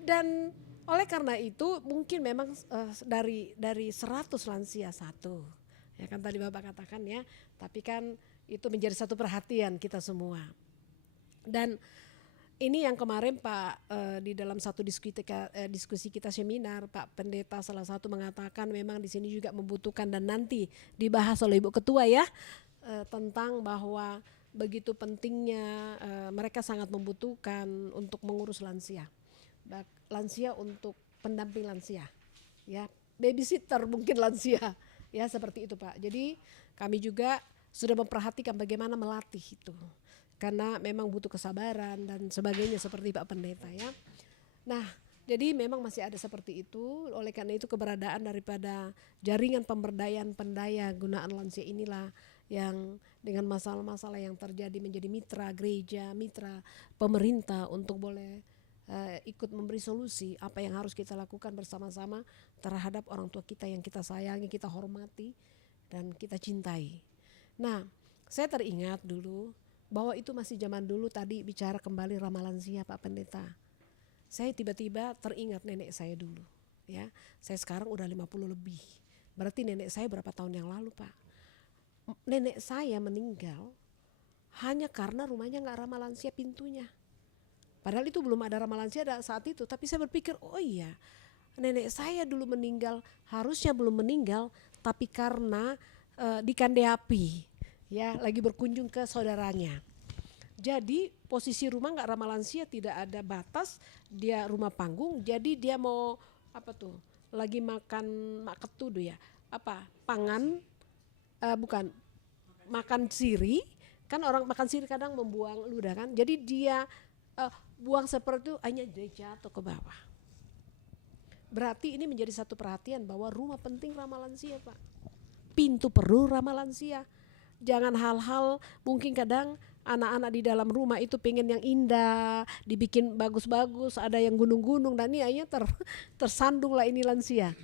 dan oleh karena itu mungkin memang dari 100 lansia satu. Ya kan tadi Bapak katakan ya, tapi kan itu menjadi satu perhatian kita semua. Dan ini yang kemarin Pak di dalam satu diskusi kita seminar, Pak Pendeta salah satu mengatakan memang di sini juga membutuhkan dan nanti dibahas oleh Ibu Ketua ya tentang bahwa begitu pentingnya mereka sangat membutuhkan untuk mengurus lansia. Lansia untuk pendamping lansia. Ya, babysitter mungkin lansia. Ya, seperti itu Pak. Jadi kami juga sudah memperhatikan bagaimana melatih itu. Karena memang butuh kesabaran dan sebagainya seperti Pak Pendeta ya. Nah, jadi memang masih ada seperti itu. Oleh karena itu keberadaan daripada jaringan pemberdayaan pendaya gunaan lansia inilah yang dengan masalah-masalah yang terjadi menjadi mitra gereja, mitra pemerintah untuk boleh ikut memberi solusi apa yang harus kita lakukan bersama-sama terhadap orang tua kita yang kita sayangi, kita hormati dan kita cintai. Nah, saya teringat dulu bahwa itu masih zaman dulu tadi bicara kembali ramah lansia Pak Pendeta. Saya tiba-tiba teringat nenek saya dulu ya. Saya sekarang udah 50 lebih. Berarti nenek saya berapa tahun yang lalu Pak? Nenek saya meninggal hanya karena rumahnya gak ramah lansia pintunya. Padahal itu belum ada ramah lansia saat itu. Tapi saya berpikir oh iya nenek saya dulu meninggal harusnya belum meninggal. Tapi karena di Kandeapi ya lagi berkunjung ke saudaranya. Jadi posisi rumah gak ramah lansia tidak ada batas. Dia rumah panggung jadi dia mau apa tuh lagi makan maketudu ya. Apa pangan bukan makan siri kan orang makan siri kadang membuang ludah kan jadi dia buang seperti itu hanya dia jatuh ke bawah. Berarti ini menjadi satu perhatian bahwa rumah penting ramah lansia Pak, pintu perlu ramah lansia. Jangan hal-hal mungkin kadang anak-anak di dalam rumah itu pengen yang indah dibikin bagus-bagus ada yang gunung-gunung dan ini akhirnya tersandung lah ini lansia.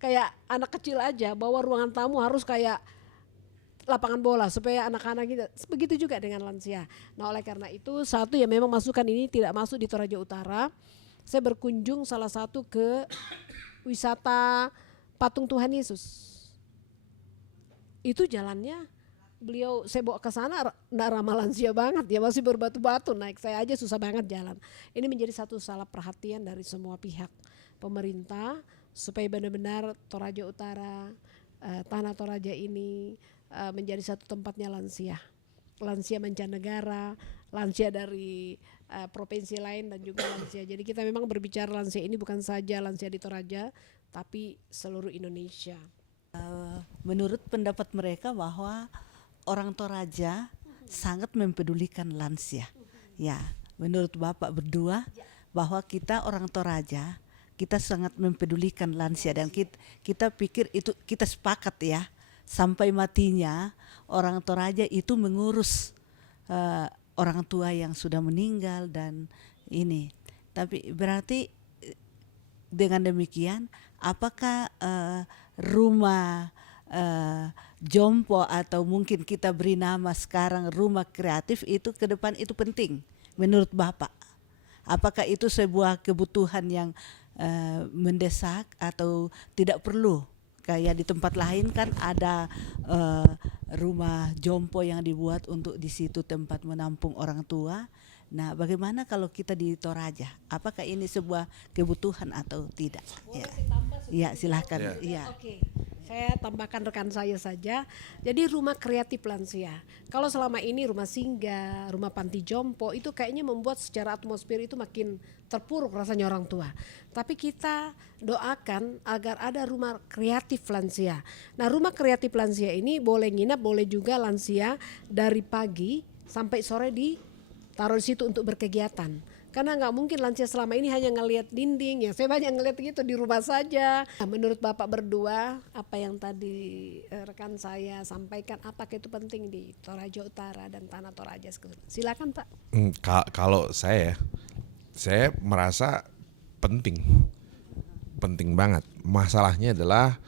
Kayak anak kecil aja bahwa ruangan tamu harus kayak lapangan bola supaya anak-anak kita begitu juga dengan lansia. Nah oleh karena itu satu ya memang masukan ini tidak masuk di Toraja Utara. Saya berkunjung salah satu ke wisata Patung Tuhan Yesus. Itu jalannya beliau saya bawa ke sana enggak ramah lansia banget ya masih berbatu-batu naik saya aja susah banget jalan. Ini menjadi satu salah perhatian dari semua pihak pemerintah supaya benar-benar Toraja Utara tanah Toraja ini menjadi satu tempatnya lansia mancanegara, lansia dari provinsi lain dan juga lansia. Jadi kita memang berbicara lansia ini bukan saja lansia di Toraja, tapi seluruh Indonesia. Menurut pendapat mereka bahwa orang Toraja sangat mempedulikan lansia. Ya, menurut Bapak berdua bahwa kita orang Toraja kita sangat mempedulikan lansia dan kita pikir itu kita sepakat ya. Sampai matinya orang Toraja itu mengurus orang tua yang sudah meninggal dan ini. Tapi berarti dengan demikian apakah rumah jompo atau mungkin kita beri nama sekarang rumah kreatif itu ke depan itu penting menurut Bapak? Apakah itu sebuah kebutuhan yang mendesak atau tidak perlu? Kayak di tempat lain kan ada rumah jompo yang dibuat untuk di situ tempat menampung orang tua. Nah, bagaimana kalau kita di Toraja? Apakah ini sebuah kebutuhan atau tidak? Ya, silakan. Ya. Oke. Saya tambahkan rekan saya saja. Jadi rumah kreatif lansia. Kalau selama ini rumah singgah, rumah panti jompo itu kayaknya membuat secara atmosfer itu makin terpuruk rasanya orang tua. Tapi kita doakan agar ada rumah kreatif lansia. Nah, rumah kreatif lansia ini boleh nginap, boleh juga lansia dari pagi sampai sore ditaruh di situ untuk berkegiatan. Karena nggak mungkin lansia selama ini hanya ngelihat dinding, ya saya banyak ngelihat gitu di rumah saja. Nah, menurut Bapak berdua, apa yang tadi rekan saya sampaikan, apakah itu penting di Toraja Utara dan Tanah Toraja? Silakan Pak. Kalau saya merasa penting penting banget. Masalahnya adalah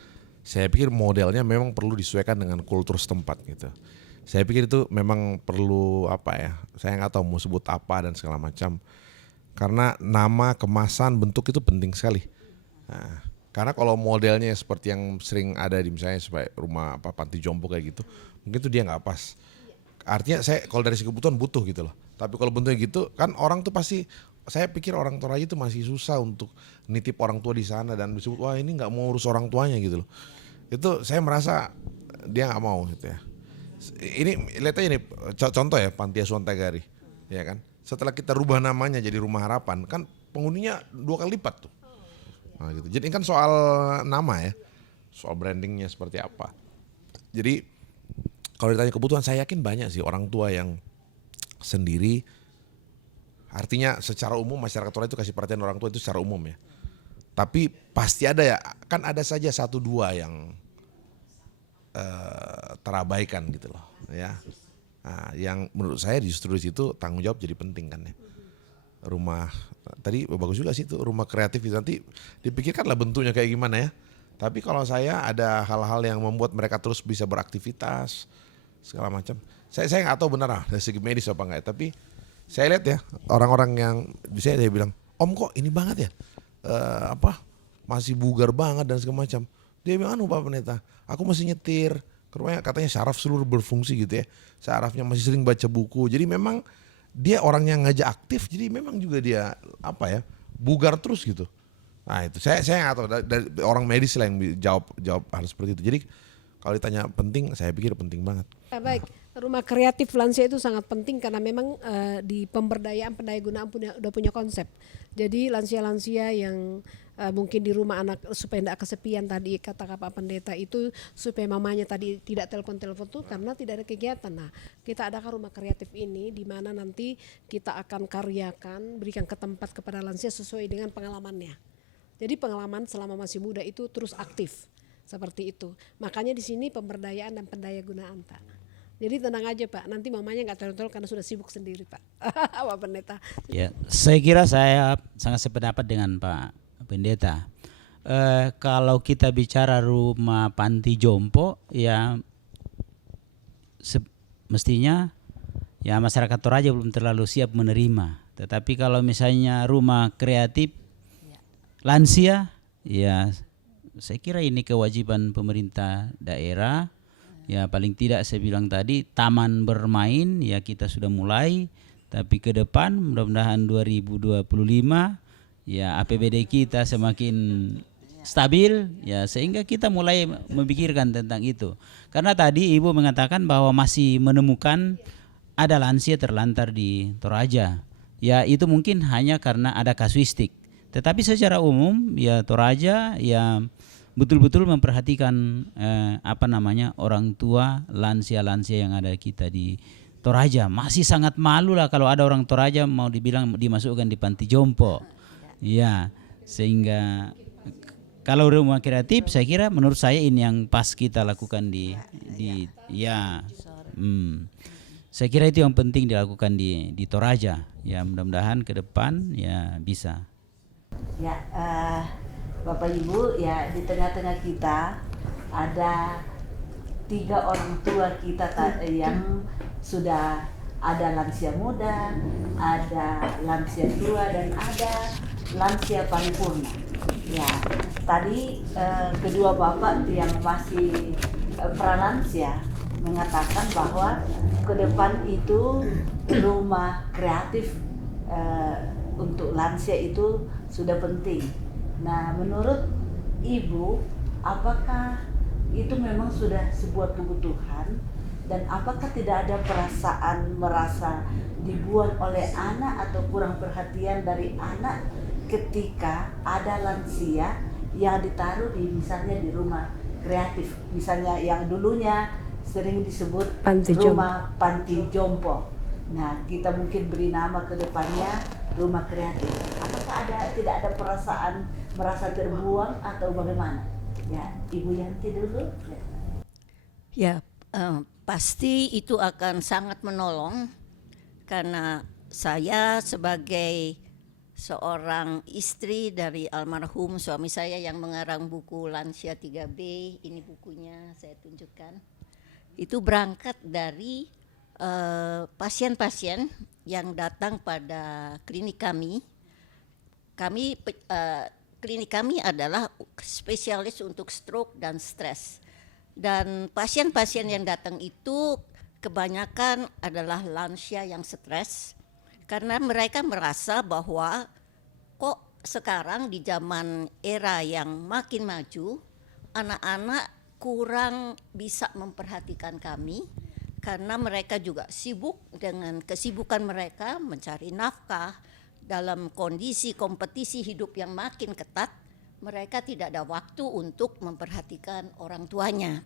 saya pikir modelnya memang perlu disesuaikan dengan kultur setempat gitu. Saya pikir itu memang perlu apa ya? Saya nggak tahu mau sebut apa dan segala macam. Karena nama, kemasan, bentuk itu penting sekali. Nah, karena kalau modelnya seperti yang sering ada di misalnya sebagai rumah apa panti jompo kayak gitu, mungkin itu dia nggak pas. Artinya saya kalau dari segi kebutuhan butuh gitu loh. Tapi kalau bentuknya gitu kan orang tuh pasti, saya pikir orang Toraja itu masih susah untuk nitip orang tua di sana dan disebut wah ini nggak mau urus orang tuanya gitu loh. Itu saya merasa dia nggak mau gitu ya. Ini lihat aja nih contoh ya Panti Asuhan Tagari, ya kan. Setelah kita rubah namanya jadi Rumah Harapan, kan penghuninya 2 kali lipat tuh. Nah, gitu. Jadi kan soal nama ya, soal brandingnya seperti apa. Jadi kalau ditanya kebutuhan, saya yakin banyak sih orang tua yang sendiri. Artinya secara umum masyarakat Toraja itu kasih perhatian orang tua itu secara umum ya. Tapi pasti ada ya, kan ada saja 1-2 yang terabaikan gitu loh ya. Nah, yang menurut saya justru di situ tanggung jawab jadi penting kan ya. Rumah tadi bagus juga sih itu rumah kreatif itu nanti dipikirkanlah bentuknya kayak gimana ya. Tapi kalau saya ada hal-hal yang membuat mereka terus bisa beraktivitas segala macam. Saya nggak tahu benar lah dari segi medis apa enggak ya, tapi saya lihat ya orang-orang yang bisa dia bilang, "Om kok ini banget ya? Masih bugar banget dan segala macam." Dia bilang, "Anu Pak Pendeta, aku masih nyetir." Karena katanya saraf seluruh berfungsi gitu ya. Sarafnya masih sering baca buku. Jadi memang dia orang yang ngajak aktif, jadi memang juga dia apa ya, bugar terus gitu. Nah itu saya nggak tahu dari orang medis lah yang jawab hal seperti itu. Jadi kalau ditanya penting, saya pikir penting banget. Baik, rumah kreatif lansia itu sangat penting karena memang di pemberdayaan pendayagunaan udah punya konsep. Jadi lansia-lansia yang mungkin di rumah anak supaya tidak kesepian tadi kata Pak Pendeta itu, supaya mamanya tadi tidak telepon-telepon tuh karena tidak ada kegiatan. Nah, kita adakan rumah kreatif ini di mana nanti kita akan karyakan, berikan ke tempat kepada lansia sesuai dengan pengalamannya. Jadi pengalaman selama masih muda itu terus aktif. Seperti itu. Makanya di sini pemberdayaan dan pendayagunaan, Pak. Jadi tenang aja, Pak. Nanti mamanya nggak tolong karena sudah sibuk sendiri, Pak. Pak Pendeta. Ya, saya kira saya sangat sependapat dengan Pak Pendeta. Kalau kita bicara rumah panti jompo, ya mestinya ya masyarakat Toraja belum terlalu siap menerima. Tetapi kalau misalnya rumah kreatif lansia, ya saya kira ini kewajiban pemerintah daerah. Ya paling tidak saya bilang tadi taman bermain ya kita sudah mulai, tapi ke depan mudah-mudahan 2025 ya APBD kita semakin stabil ya sehingga kita mulai memikirkan tentang itu. Karena tadi Ibu mengatakan bahwa masih menemukan ada lansia terlantar di Toraja. Ya itu mungkin hanya karena ada kasuistik. Tetapi secara umum ya Toraja ya betul-betul memperhatikan orang tua lansia-lansia yang ada kita di Toraja. Masih sangat malu lah kalau ada orang Toraja mau dibilang dimasukkan di panti jompo. Ya, sehingga kalau rumah kreatif saya kira menurut saya ini yang pas kita lakukan saya kira itu yang penting dilakukan di Toraja. Ya, mudah-mudahan ke depan ya bisa. Ya, Bapak Ibu, ya di tengah-tengah kita ada 3 orang tua kita yang sudah ada lansia muda, ada lansia tua dan ada lansia paripurna. Ya, tadi kedua bapak yang masih pralansia mengatakan bahwa ke depan itu rumah kreatif untuk lansia itu sudah penting. Nah, menurut Ibu, apakah itu memang sudah sebuah kebutuhan dan apakah tidak ada perasaan merasa dibuang oleh anak atau kurang perhatian dari anak ketika ada lansia yang ditaruh misalnya di rumah kreatif, misalnya yang dulunya sering disebut rumah panti jompo. Nah, kita mungkin beri nama ke depannya rumah kreatif. Apakah tidak ada perasaan merasa terbuang atau bagaimana? Ya, Ibu Yanti dulu. Ya, pasti itu akan sangat menolong karena saya sebagai seorang istri dari almarhum suami saya yang mengarang buku Lansia 3B. Ini bukunya saya tunjukkan. Itu berangkat dari pasien-pasien yang datang pada klinik kami. Klinik kami adalah spesialis untuk stroke dan stres. Dan pasien-pasien yang datang itu kebanyakan adalah lansia yang stres. Karena mereka merasa bahwa kok sekarang di zaman era yang makin maju, anak-anak kurang bisa memperhatikan kami karena mereka juga sibuk dengan kesibukan mereka mencari nafkah. Dalam kondisi kompetisi hidup yang makin ketat, mereka tidak ada waktu untuk memperhatikan orang tuanya.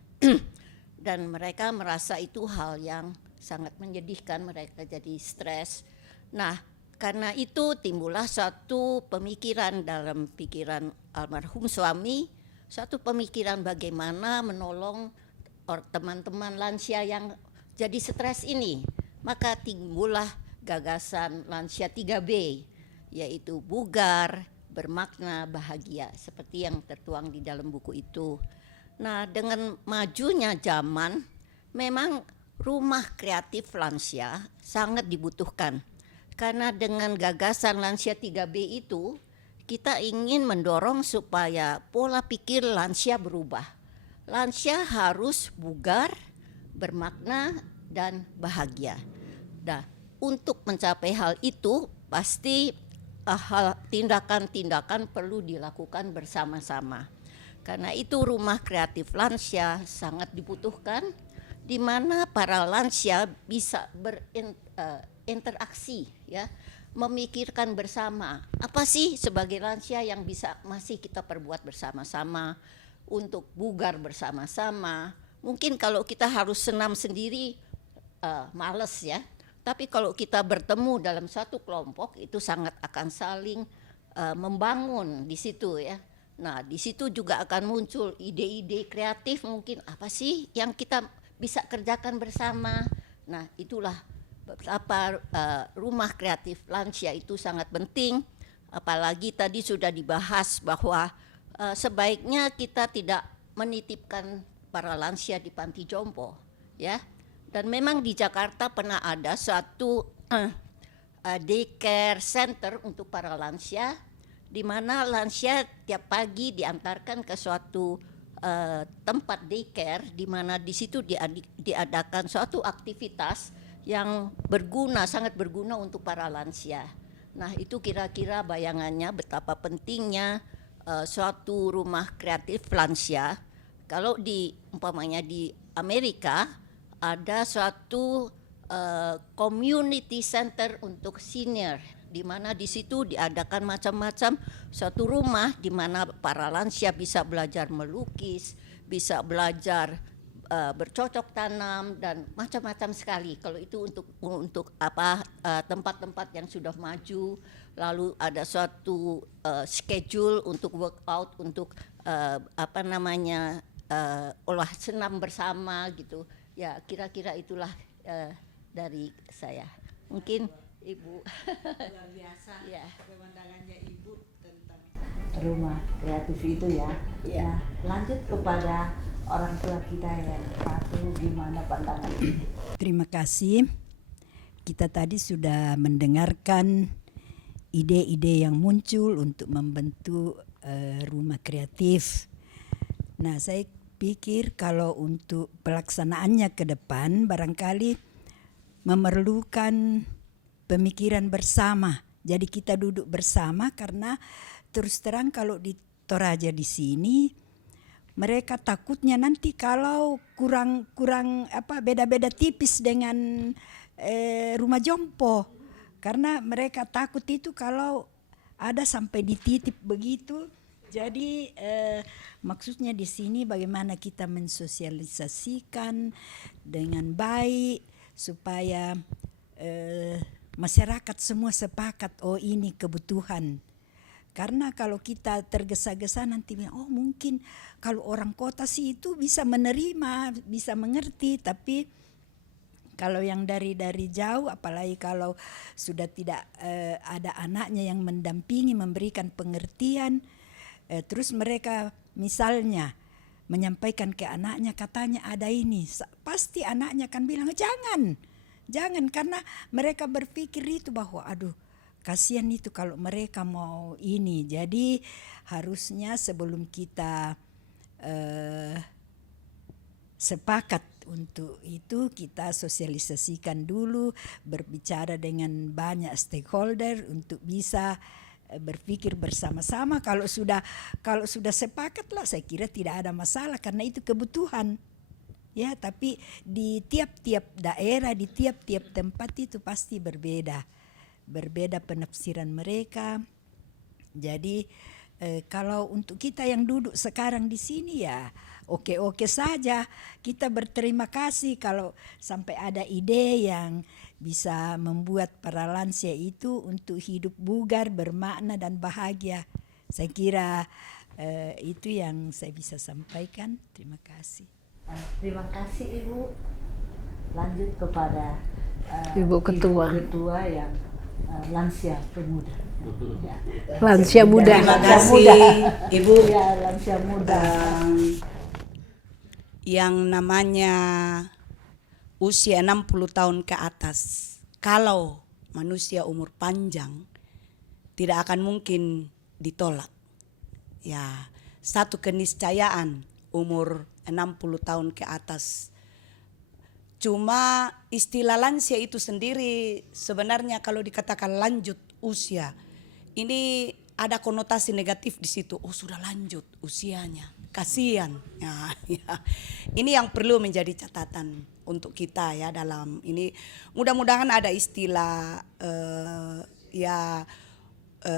Dan mereka merasa itu hal yang sangat menyedihkan, mereka jadi stres. Nah, karena itu timbullah satu pemikiran dalam pikiran almarhum suami, satu pemikiran bagaimana menolong teman-teman lansia yang jadi stres ini. Maka timbullah gagasan Lansia 3B, yaitu bugar, bermakna, bahagia, seperti yang tertuang di dalam buku itu. Nah, dengan majunya zaman, memang rumah kreatif lansia sangat dibutuhkan. Karena dengan gagasan Lansia 3B itu, kita ingin mendorong supaya pola pikir lansia berubah. Lansia harus bugar, bermakna, dan bahagia. Nah, untuk mencapai hal itu, pasti tindakan-tindakan perlu dilakukan bersama-sama. Karena itu rumah kreatif lansia sangat dibutuhkan, di mana para lansia bisa berinteraksi, ya, memikirkan bersama apa sih sebagai lansia yang bisa masih kita perbuat bersama-sama untuk bugar bersama-sama. Mungkin kalau kita harus senam sendiri males ya, tapi kalau kita bertemu dalam satu kelompok itu sangat akan saling membangun di situ ya. Nah, di situ juga akan muncul ide-ide kreatif, mungkin apa sih yang kita bisa kerjakan bersama. Nah, itulah betapa rumah kreatif lansia itu sangat penting. Apalagi tadi sudah dibahas bahwa sebaiknya kita tidak menitipkan para lansia di panti jompo, ya. Dan memang di Jakarta pernah ada satu daycare center untuk para lansia, di mana lansia tiap pagi diantarkan ke suatu tempat daycare, di mana di situ diadakan suatu aktivitas yang berguna, sangat berguna untuk para lansia. Nah, itu kira-kira bayangannya betapa pentingnya suatu rumah kreatif lansia. Kalau umpamanya di Amerika ada suatu community center untuk senior, di mana di situ diadakan macam-macam suatu rumah di mana para lansia bisa belajar melukis, bisa belajar bercocok tanam dan macam-macam sekali. Kalau itu untuk tempat-tempat yang sudah maju, lalu ada suatu schedule untuk workout, untuk olah senam bersama gitu. Ya, kira-kira itulah dari saya. Mungkin Ibu. Luar biasa Ya. pemandangannya Ibu tentang rumah kreatif itu ya. Ya. Nah, lanjut kepada orang tua kita yang satu, gimana pandangan Ibu? Terima kasih. Kita tadi sudah mendengarkan ide-ide yang muncul untuk membentuk rumah kreatif. Nah, saya pikir kalau untuk pelaksanaannya ke depan barangkali memerlukan pemikiran bersama. Jadi kita duduk bersama, karena terus terang kalau di Toraja di sini mereka takutnya nanti kalau kurang beda-beda tipis dengan rumah jompo, karena mereka takut itu kalau ada sampai dititip begitu. Jadi maksudnya di sini bagaimana kita mensosialisasikan dengan baik supaya masyarakat semua sepakat, oh ini kebutuhan. Karena kalau kita tergesa-gesa nanti, oh mungkin kalau orang kota sih itu bisa menerima, bisa mengerti, tapi Kalau yang dari jauh, apalagi kalau sudah tidak ada anaknya yang mendampingi, memberikan pengertian, terus mereka misalnya menyampaikan ke anaknya, katanya ada ini, pasti anaknya akan bilang jangan, karena mereka berpikir itu bahwa aduh kasihan itu kalau mereka mau ini. Jadi harusnya sebelum kita sepakat untuk itu, kita sosialisasikan dulu, berbicara dengan banyak stakeholder untuk bisa berpikir bersama-sama. Kalau sudah sepakat lah, saya kira tidak ada masalah karena itu kebutuhan. Ya, tapi di tiap-tiap daerah, di tiap-tiap tempat itu pasti berbeda penafsiran mereka. Jadi kalau untuk kita yang duduk sekarang di sini ya oke saja. Kita berterima kasih kalau sampai ada ide yang bisa membuat para lansia itu untuk hidup bugar, bermakna dan bahagia. Saya kira itu yang saya bisa sampaikan. Terima kasih. Terima kasih Ibu. Lanjut kepada Ibu Ketua. Ibu Ketua yang lansia pemuda. Ya. Lansia muda. Terima kasih Ibu. Ya, lansia muda. Yang namanya usia 60 tahun ke atas, kalau manusia umur panjang tidak akan mungkin ditolak. Ya, satu keniscayaan umur 60 tahun ke atas. Cuma istilah lansia itu sendiri sebenarnya kalau dikatakan lanjut usia, ini ada konotasi negatif di situ. Oh, sudah lanjut usianya, kasihan. Ya. Ini yang perlu menjadi catatan untuk kita ya dalam ini. Mudah-mudahan ada istilah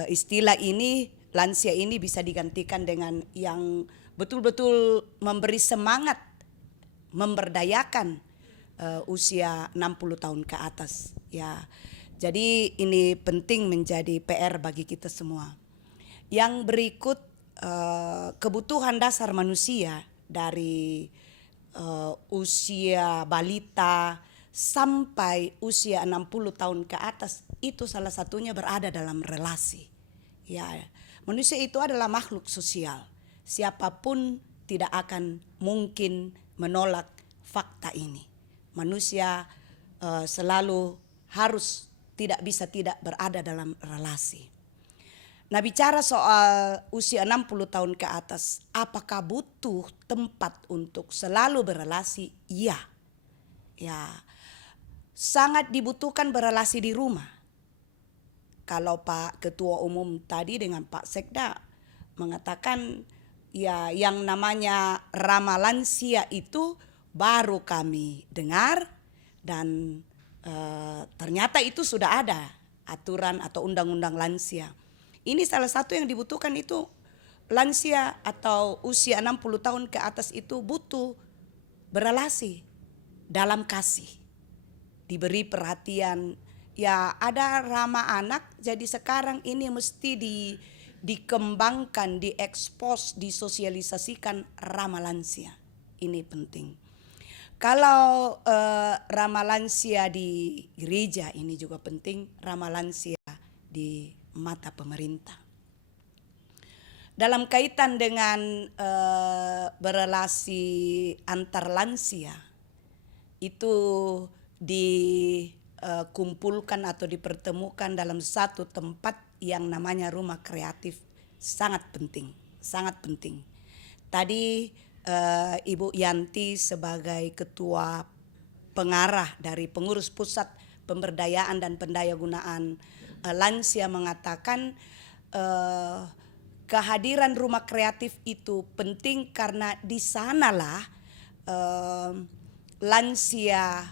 istilah ini, lansia ini bisa digantikan dengan yang betul-betul memberi semangat, memberdayakan usia 60 tahun ke atas ya. Jadi ini penting menjadi PR bagi kita semua. Yang berikut kebutuhan dasar manusia dari usia balita sampai usia 60 tahun ke atas itu salah satunya berada dalam relasi. Ya, manusia itu adalah makhluk sosial. Siapapun tidak akan mungkin menolak fakta ini. Manusia selalu harus tidak bisa tidak berada dalam relasi. Nah, bicara soal usia 60 tahun ke atas, apakah butuh tempat untuk selalu berelasi? Iya. Ya. Sangat dibutuhkan berelasi di rumah. Kalau Pak Ketua Umum tadi dengan Pak Sekda mengatakan ya yang namanya ramah lansia itu baru kami dengar dan ternyata itu sudah ada aturan atau undang-undang lansia. Ini salah satu yang dibutuhkan itu lansia atau usia 60 tahun ke atas itu butuh berelasi dalam kasih. Diberi perhatian, ya ada ramah anak, jadi sekarang ini mesti dikembangkan, diekspos, disosialisasikan ramah lansia. Ini penting. Kalau ramah lansia di gereja ini juga penting, ramah lansia di mata pemerintah. Dalam kaitan dengan berelasi antar lansia, itu dikumpulkan atau dipertemukan dalam satu tempat yang namanya rumah kreatif. Sangat penting, sangat penting. Tadi Ibu Yanti sebagai ketua pengarah dari pengurus pusat pemberdayaan dan pendayagunaan lansia mengatakan kehadiran rumah kreatif itu penting karena di sanalah lansia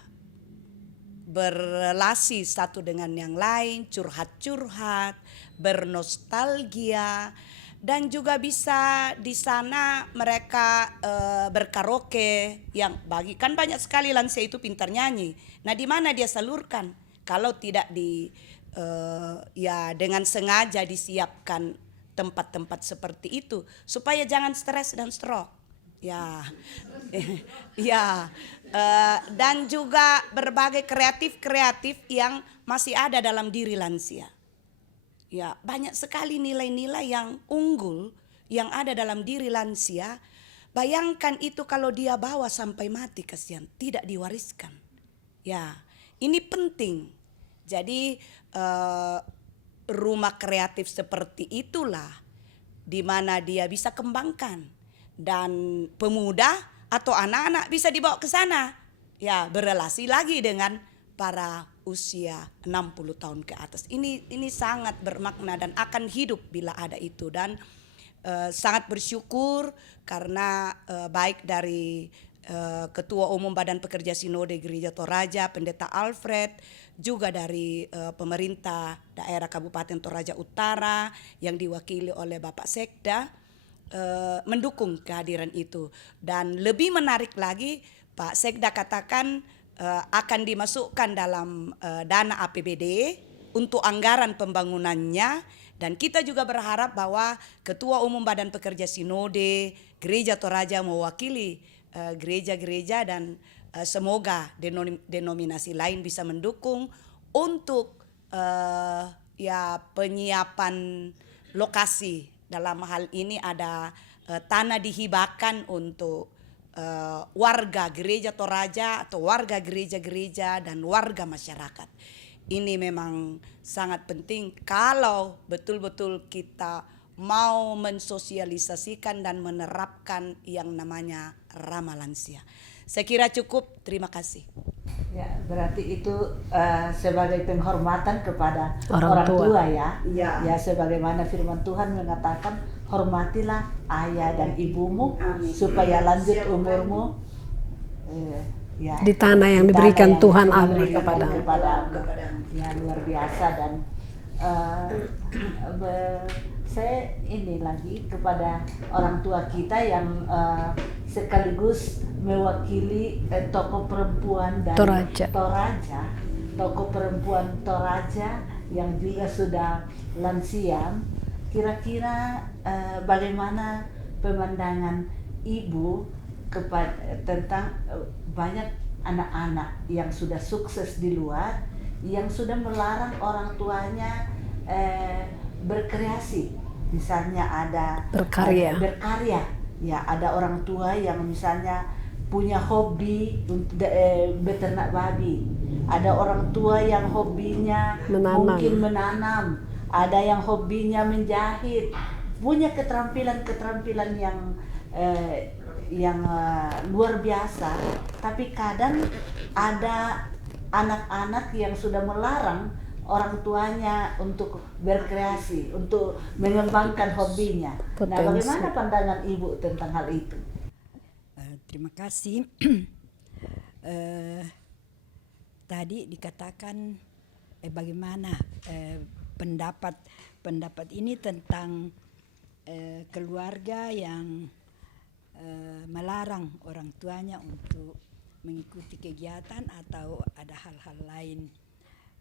berrelasi satu dengan yang lain, curhat-curhat, bernostalgia. Dan juga bisa di sana mereka berkaraoke, yang bagi kan banyak sekali lansia itu pintar nyanyi. Nah, di mana dia salurkan? Kalau tidak dengan sengaja disiapkan tempat-tempat seperti itu supaya jangan stres dan stroke. Ya, ya, dan juga berbagai kreatif yang masih ada dalam diri lansia. Ya, banyak sekali nilai-nilai yang unggul yang ada dalam diri lansia. Bayangkan itu kalau dia bawa sampai mati, kasihan, tidak diwariskan. Ya, ini penting. Jadi rumah kreatif seperti itulah di mana dia bisa kembangkan, dan pemuda atau anak-anak bisa dibawa ke sana, ya, berelasi lagi dengan para usia 60 tahun ke atas. Ini sangat bermakna dan akan hidup bila ada itu, dan sangat bersyukur karena baik dari Ketua Umum Badan Pekerja Sinode Gereja Toraja, Pendeta Alfred, juga dari pemerintah daerah Kabupaten Toraja Utara yang diwakili oleh Bapak Sekda mendukung kehadiran itu. Dan lebih menarik lagi, Pak Sekda katakan akan dimasukkan dalam dana APBD untuk anggaran pembangunannya, dan kita juga berharap bahwa Ketua Umum Badan Pekerja Sinode Gereja Toraja mewakili gereja-gereja, dan semoga denominasi lain bisa mendukung untuk ya penyiapan lokasi. Dalam hal ini ada tanah dihibahkan untuk warga gereja Toraja atau warga gereja-gereja dan warga masyarakat. Ini memang sangat penting kalau betul-betul kita mau mensosialisasikan dan menerapkan yang namanya ramah lansia. Saya kira cukup, terima kasih. Ya, berarti itu sebagai penghormatan kepada Orang orang tua. tua ya. Ya. Ya, sebagaimana firman Tuhan mengatakan, hormatilah ayah dan ibumu supaya lanjut umurmu. Ya, Di tanah yang di diberikan tanah yang Tuhan Tuhan Allah berikan kepadamu. kepadamu. Ya, luar biasa. Dan saya ini lagi kepada orang tua kita yang sekaligus mewakili tokoh perempuan dan Toraja. tokoh perempuan Toraja yang juga sudah lansia. Kira-kira bagaimana pemandangan ibu tentang banyak anak-anak yang sudah sukses di luar, yang sudah melarang orang tuanya berkreasi, misalnya ada Berkarya. ya, ada orang tua yang misalnya punya hobi beternak babi, ada orang tua yang hobinya Menanam. mungkin menanam, ada yang hobinya menjahit, punya keterampilan yang luar biasa. Tapi kadang ada anak-anak yang sudah melarang orang tuanya untuk berkreasi, untuk mengembangkan hobinya. Nah, Potensi. bagaimana pandangan ibu tentang hal itu? Terima kasih. Tadi dikatakan bagaimana pendapat ini tentang keluarga yang melarang orang tuanya untuk mengikuti kegiatan atau ada hal-hal lain.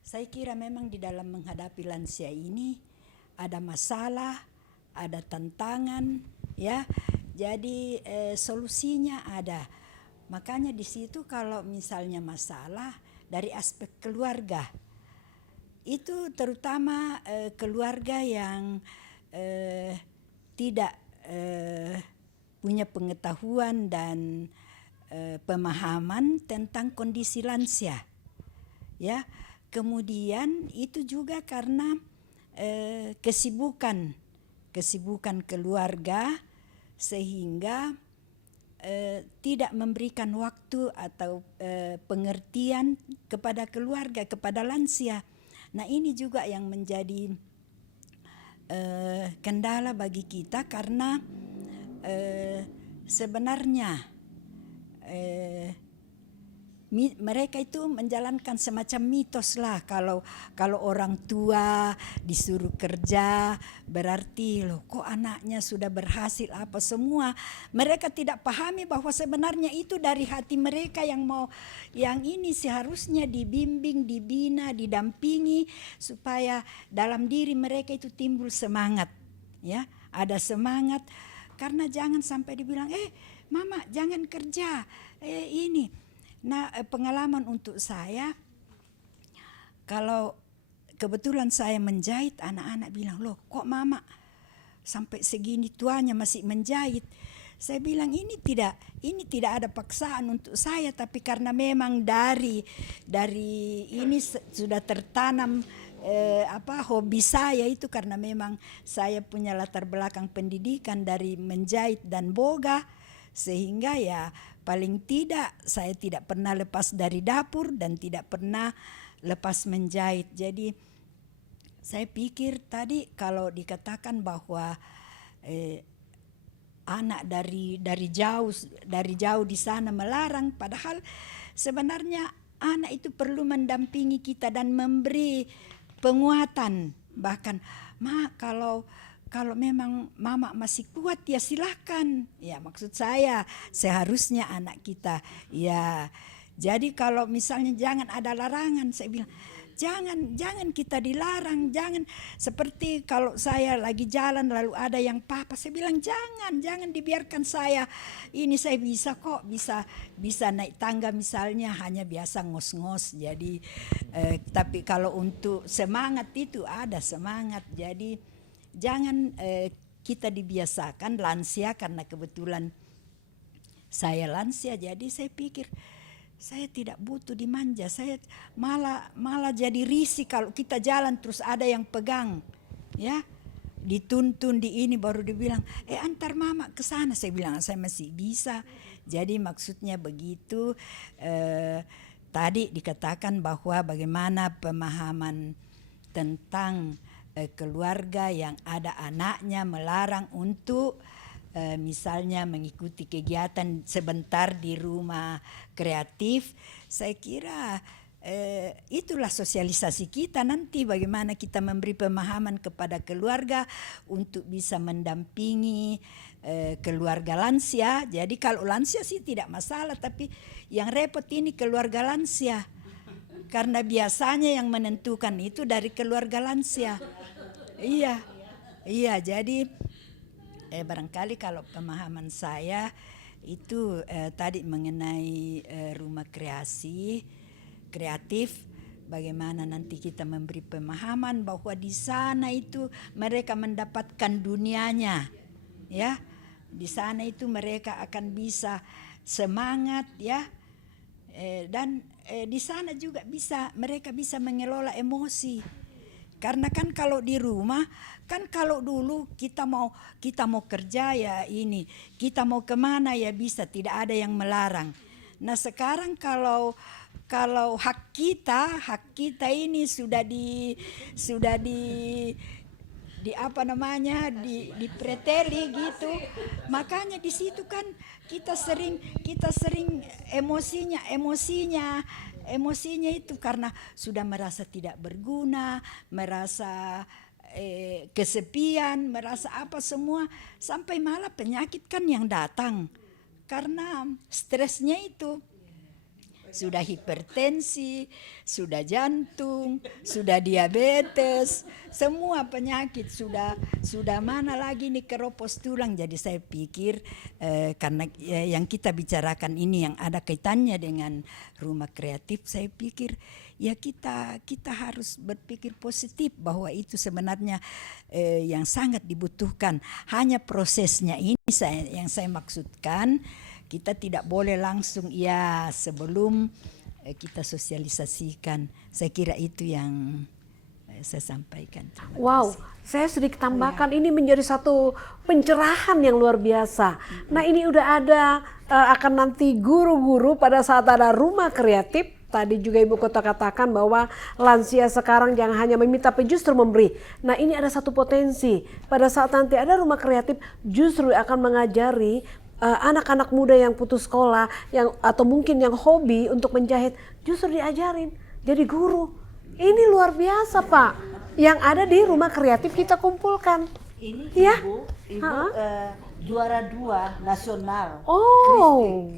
Saya kira memang di dalam menghadapi lansia ini ada masalah, ada tantangan, ya. Jadi solusinya ada. Makanya di situ kalau misalnya masalah dari aspek keluarga, itu terutama keluarga yang tidak punya pengetahuan dan pemahaman tentang kondisi lansia, ya. Kemudian itu juga karena kesibukan keluarga, sehingga tidak memberikan waktu atau pengertian kepada keluarga, kepada lansia. Nah, ini juga yang menjadi kendala bagi kita, karena sebenarnya mereka itu menjalankan semacam mitos lah, kalau orang tua disuruh kerja berarti loh kok anaknya sudah berhasil apa semua. Mereka tidak pahami bahwa sebenarnya itu dari hati mereka yang ini seharusnya dibimbing, dibina, didampingi supaya dalam diri mereka itu timbul semangat, ya, ada semangat karena jangan sampai dibilang mama jangan kerja ini. Nah pengalaman untuk saya, kalau kebetulan saya menjahit, anak-anak bilang, loh kok mama sampai segini tuanya masih menjahit. Saya bilang ini tidak ada paksaan untuk saya, tapi karena memang dari ini sudah tertanam hobi saya itu, karena memang saya punya latar belakang pendidikan dari menjahit dan boga, sehingga ya paling tidak saya tidak pernah lepas dari dapur dan tidak pernah lepas menjahit. Jadi saya pikir tadi kalau dikatakan bahwa anak dari jauh di sana melarang, padahal sebenarnya anak itu perlu mendampingi kita dan memberi penguatan. Bahkan kalau memang mama masih kuat ya silahkan. Ya maksud saya seharusnya anak kita ya. Jadi kalau misalnya jangan ada larangan, saya bilang jangan kita dilarang, jangan seperti kalau saya lagi jalan lalu ada yang papa, saya bilang jangan dibiarkan saya bisa kok bisa naik tangga misalnya, hanya biasa ngos-ngos. Jadi tapi kalau untuk semangat itu ada semangat. Jadi jangan kita dibiasakan lansia, karena kebetulan saya lansia, jadi saya pikir saya tidak butuh dimanja. Saya malah jadi risih kalau kita jalan terus ada yang pegang, ya, dituntun di ini baru dibilang antar mama ke sana. Saya bilang saya masih bisa. Jadi maksudnya begitu. Tadi dikatakan bahwa bagaimana pemahaman tentang keluarga yang ada anaknya melarang untuk misalnya mengikuti kegiatan sebentar di rumah kreatif. Saya kira itulah sosialisasi kita nanti, bagaimana kita memberi pemahaman kepada keluarga untuk bisa mendampingi keluarga lansia. Jadi kalau lansia sih tidak masalah, tapi yang repot ini keluarga lansia, karena biasanya yang menentukan itu dari keluarga lansia. Iya, jadi barangkali kalau pemahaman saya itu tadi mengenai rumah kreatif, bagaimana nanti kita memberi pemahaman bahwa di sana itu mereka mendapatkan dunianya, ya, di sana itu mereka akan bisa semangat, ya, dan di sana juga mereka bisa mengelola emosi. Karena kan kalau di rumah, kan kalau dulu kita mau kerja ya ini, kita mau kemana ya bisa, tidak ada yang melarang. Nah sekarang kalau hak kita ini sudah di dipreteli gitu, makanya di situ kan kita sering emosinya itu karena sudah merasa tidak berguna, merasa kesepian, merasa apa semua, sampai malah penyakit kan yang datang karena stresnya itu. Sudah hipertensi, sudah jantung, sudah diabetes, semua penyakit sudah mana lagi nih keropos tulang. Jadi saya pikir karena yang kita bicarakan ini yang ada kaitannya dengan rumah kreatif, saya pikir ya kita harus berpikir positif bahwa itu sebenarnya yang sangat dibutuhkan. Hanya prosesnya ini yang saya maksudkan. Kita tidak boleh langsung ya sebelum kita sosialisasikan. Saya kira itu yang saya sampaikan. Wow, saya sedikit tambahkan, ini menjadi satu pencerahan yang luar biasa. Nah ini udah ada akan nanti guru-guru pada saat ada rumah kreatif. Tadi juga Ibu Kota katakan bahwa lansia sekarang jangan hanya meminta tapi justru memberi. Nah ini ada satu potensi. Pada saat nanti ada rumah kreatif justru akan mengajari anak-anak muda yang putus sekolah atau mungkin yang hobi untuk menjahit, justru diajarin jadi guru. Ini luar biasa Pak, yang ada di rumah kreatif kita kumpulkan. Ini ya? Ibu juara 2 nasional. Oh,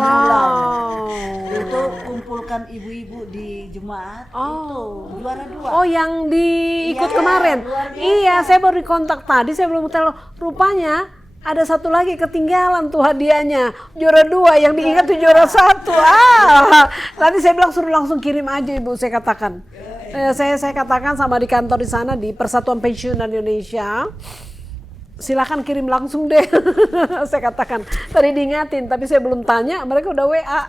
wow. Itu kumpulkan ibu-ibu di jemaat. Itu juara 2. Oh, yang diikut Iya, kemarin. luar biasa. Iya, saya baru dikontak tadi, saya belum tahu. Rupanya ada satu lagi ketinggalan tuh hadiahnya, juara 2, yang diingat tuh juara 1. Nanti saya bilang suruh langsung kirim aja Ibu, saya katakan. Saya katakan sama di kantor di sana di Persatuan Pensiunan Indonesia, silakan kirim langsung deh. Saya katakan tadi diingatin, tapi saya belum tanya, mereka udah WA.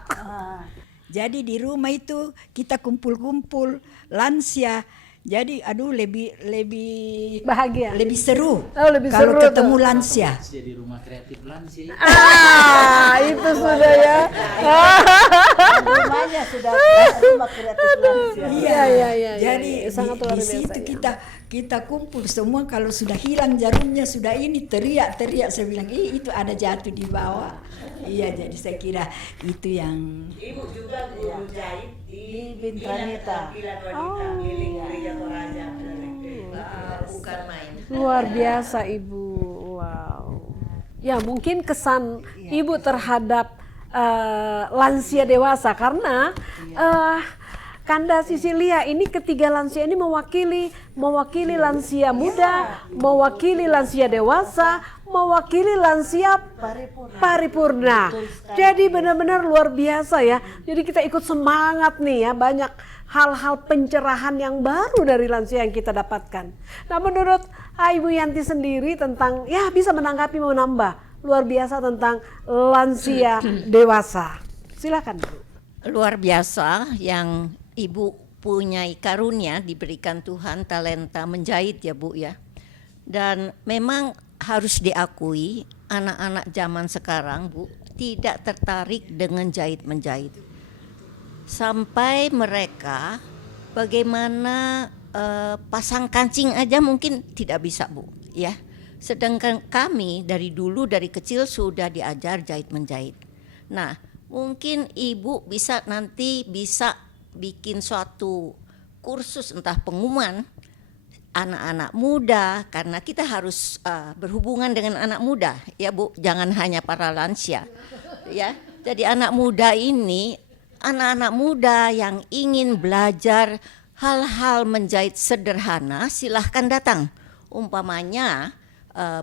Jadi di rumah itu kita kumpul-kumpul lansia. Jadi lebih Bahagia. lebih seru Lebih kalau seru ketemu tuh. lansia. Jadi rumah kreatif lansia. Itu sudah ya. Rumahnya sudah rumah kreatif lansia. Iya. Jadi Sangat luar di biasa, situ ya. kita kumpul semua, kalau sudah hilang jarumnya, sudah ini teriak-teriak, saya bilang itu ada jatuh di bawah. Iya, jadi saya kira itu yang Ibu juga guru jahit di Bintranita. Bukan main. Luar biasa Ibu. Wow. Ya mungkin kesan Ibu terhadap lansia dewasa karena Kanda Sisilia ini ketiga lansia ini mewakili lansia muda, mewakili lansia dewasa, mewakili lansia paripurna. Jadi benar-benar luar biasa ya. Jadi kita ikut semangat nih ya, banyak hal-hal pencerahan yang baru dari lansia yang kita dapatkan. Nah menurut Ibu Yanti sendiri tentang, ya bisa menanggapi, mau nambah luar biasa tentang lansia dewasa. Silakan Bu. Luar biasa yang Ibu punya karunia, diberikan Tuhan talenta menjahit ya Bu ya. Dan memang harus diakui anak-anak zaman sekarang Bu tidak tertarik dengan jahit-menjahit. Sampai mereka bagaimana pasang kancing aja mungkin tidak bisa Bu ya. Sedangkan kami dari dulu dari kecil sudah diajar jahit-menjahit. Nah, mungkin Ibu nanti bisa bikin suatu kursus entah pengumuman anak-anak muda, karena kita harus berhubungan dengan anak muda ya Bu, jangan hanya para lansia ya. Jadi anak muda ini, anak-anak muda yang ingin belajar hal-hal menjahit sederhana silahkan datang. Umpamanya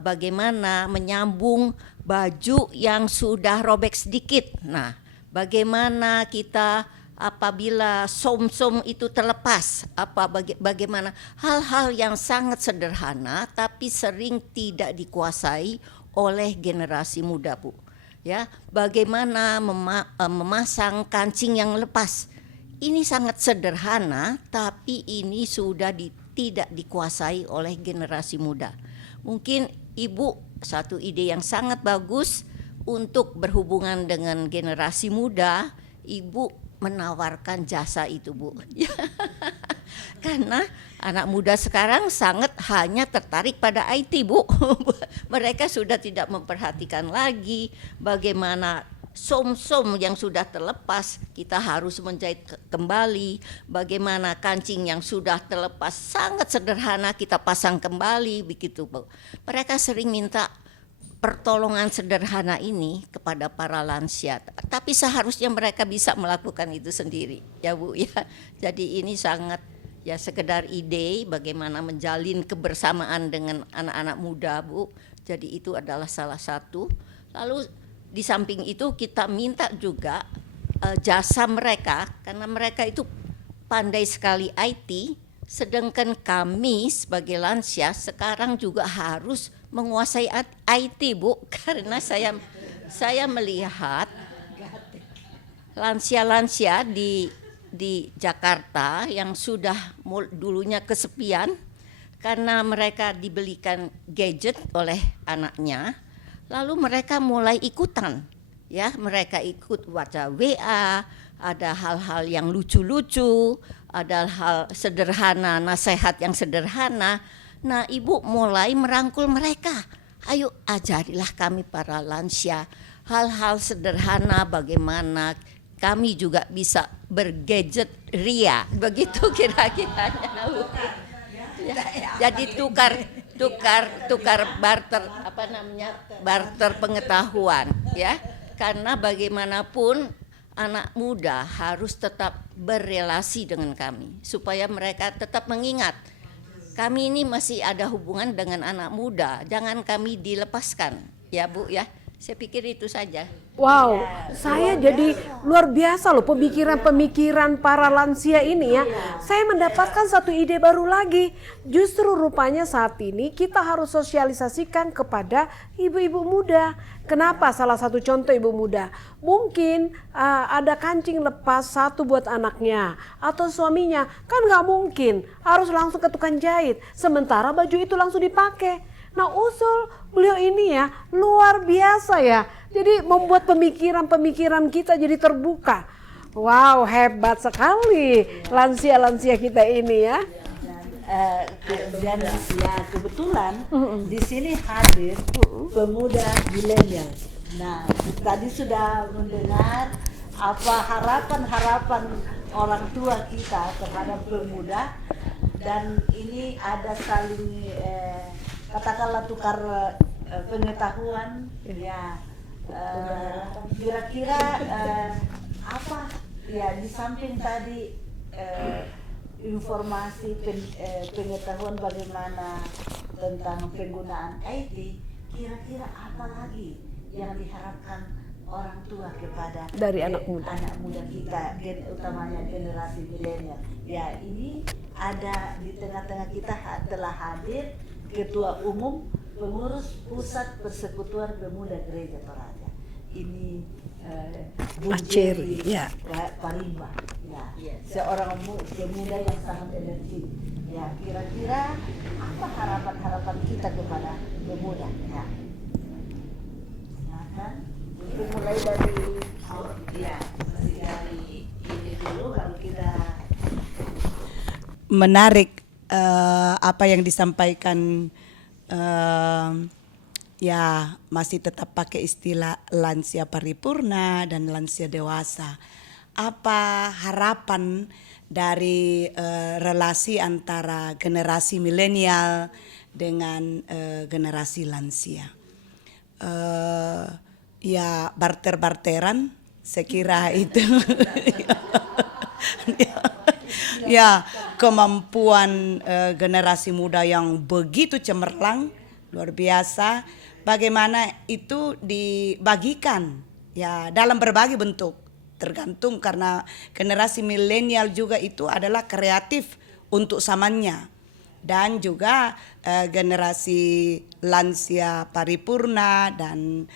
bagaimana menyambung baju yang sudah robek sedikit. Nah, bagaimana kita apabila som-som itu terlepas, bagaimana hal-hal yang sangat sederhana tapi sering tidak dikuasai oleh generasi muda Bu. Ya, bagaimana memasang kancing yang lepas. Ini sangat sederhana tapi ini sudah tidak dikuasai oleh generasi muda. Mungkin Ibu satu ide yang sangat bagus untuk berhubungan dengan generasi muda, Ibu menawarkan jasa itu Bu. Karena anak muda sekarang sangat hanya tertarik pada IT Bu. Mereka sudah tidak memperhatikan lagi bagaimana som-som yang sudah terlepas kita harus menjahit kembali, bagaimana kancing yang sudah terlepas sangat sederhana kita pasang kembali begitu Bu. Mereka sering minta pertolongan sederhana ini kepada para lansia, tapi seharusnya mereka bisa melakukan itu sendiri ya Bu ya. Jadi ini sangat ya sekedar ide bagaimana menjalin kebersamaan dengan anak-anak muda Bu. Jadi itu adalah salah satu. Lalu di samping itu kita minta juga jasa mereka, karena mereka itu pandai sekali IT, sedangkan kami sebagai lansia sekarang juga harus menguasai IT Bu, karena saya melihat lansia-lansia di Jakarta yang sudah dulunya kesepian karena mereka dibelikan gadget oleh anaknya, lalu mereka mulai ikutan ya, mereka ikut baca WA, ada hal-hal yang lucu-lucu, ada hal sederhana, nasihat yang sederhana. Nah, Ibu mulai merangkul mereka. Ayo ajarilah kami para lansia hal-hal sederhana, bagaimana kami juga bisa bergadget ria, begitu kira-kiranya. Jadi tukar barter barter pengetahuan ya. Karena bagaimanapun anak muda harus tetap berelasi dengan kami supaya mereka tetap mengingat kami ini masih ada hubungan dengan anak muda, jangan kami dilepaskan Ya Bu ya, saya pikir itu saja. Wow, saya jadi luar biasa loh pemikiran-pemikiran para lansia ini ya. Saya mendapatkan satu ide baru lagi. Justru rupanya saat ini kita harus sosialisasikan kepada ibu-ibu muda. Kenapa? Salah satu contoh ibu muda. Mungkin ada kancing lepas satu buat anaknya atau suaminya. Kan nggak mungkin harus langsung ke tukang jahit. Sementara baju itu langsung dipakai. Nah usul beliau ini ya luar biasa ya. Jadi membuat pemikiran-pemikiran kita jadi terbuka. Wow, hebat sekali lansia-lansia kita ini ya. Dan ya kebetulan di sini hadir pemuda milenial. Nah, tadi sudah mendengar apa harapan-harapan orang tua kita terhadap pemuda, dan ini ada saling katakanlah tukar pengetahuan ya. Kira-kira apa ya, di samping tadi informasi pengetahuan bagaimana tentang penggunaan IT, kira-kira apa lagi yang diharapkan orang tua kepada Dari anak muda kita, utamanya generasi milenial. Ya, ini ada di tengah-tengah kita telah hadir Ketua Umum Pengurus Pusat Persekutuan Pemuda Gereja Toraja. Ini Bung Jerry, ya. Parimba, ya, seorang pemuda yang sangat energi. Ya, kira-kira apa harapan-harapan kita kepada pemuda? Ya, silakan. Mungkin mulai dari ini dulu, kalau kita Menarik apa yang disampaikan, ya masih tetap pakai istilah lansia paripurna dan lansia dewasa. Apa harapan dari relasi antara generasi milenial dengan generasi lansia? Ya barter-barteran, saya kira itu. Ya, kemampuan generasi muda yang begitu cemerlang, luar biasa. Bagaimana itu dibagikan ya dalam berbagai bentuk, tergantung karena generasi milenial juga itu adalah kreatif untuk zamannya, dan juga generasi lansia paripurna dan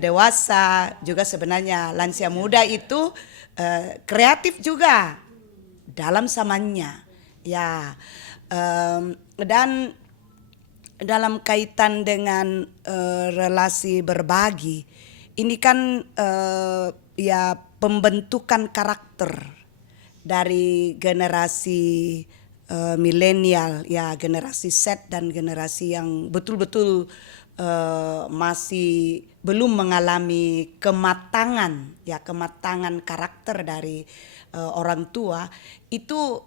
dewasa juga, sebenarnya lansia muda itu kreatif juga dalam zamannya ya. Dan dalam kaitan dengan relasi berbagi, ini kan ya pembentukan karakter dari generasi milenial ya, generasi Z dan generasi yang betul-betul masih belum mengalami kematangan ya, kematangan karakter dari orang tua itu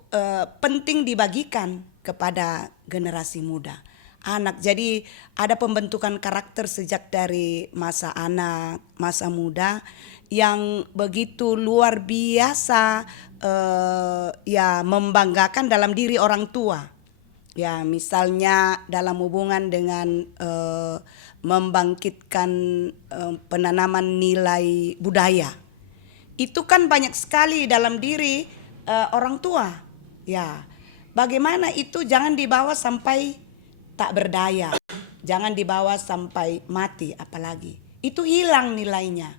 penting dibagikan kepada generasi muda, anak. Jadi ada pembentukan karakter sejak dari masa anak, masa muda yang begitu luar biasa ya, membanggakan dalam diri orang tua. Ya, misalnya dalam hubungan dengan membangkitkan penanaman nilai budaya. Itu kan banyak sekali dalam diri orang tua. Ya, bagaimana itu jangan dibawa sampai tak berdaya, jangan dibawa sampai mati apalagi. Itu hilang nilainya.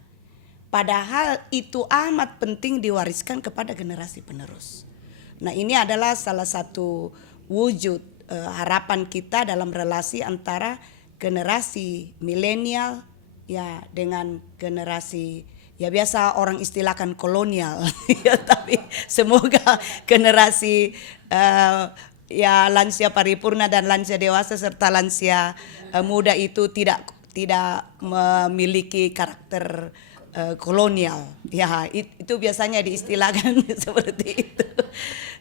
Padahal itu amat penting diwariskan kepada generasi penerus. Nah, ini adalah salah satu wujud harapan kita dalam relasi antara generasi milenial ya dengan generasi ya biasa orang istilahkan kolonial ya, tapi semoga generasi ya lansia paripurna dan lansia dewasa serta lansia muda itu tidak memiliki karakter kolonial ya, itu biasanya diistilahkan seperti itu.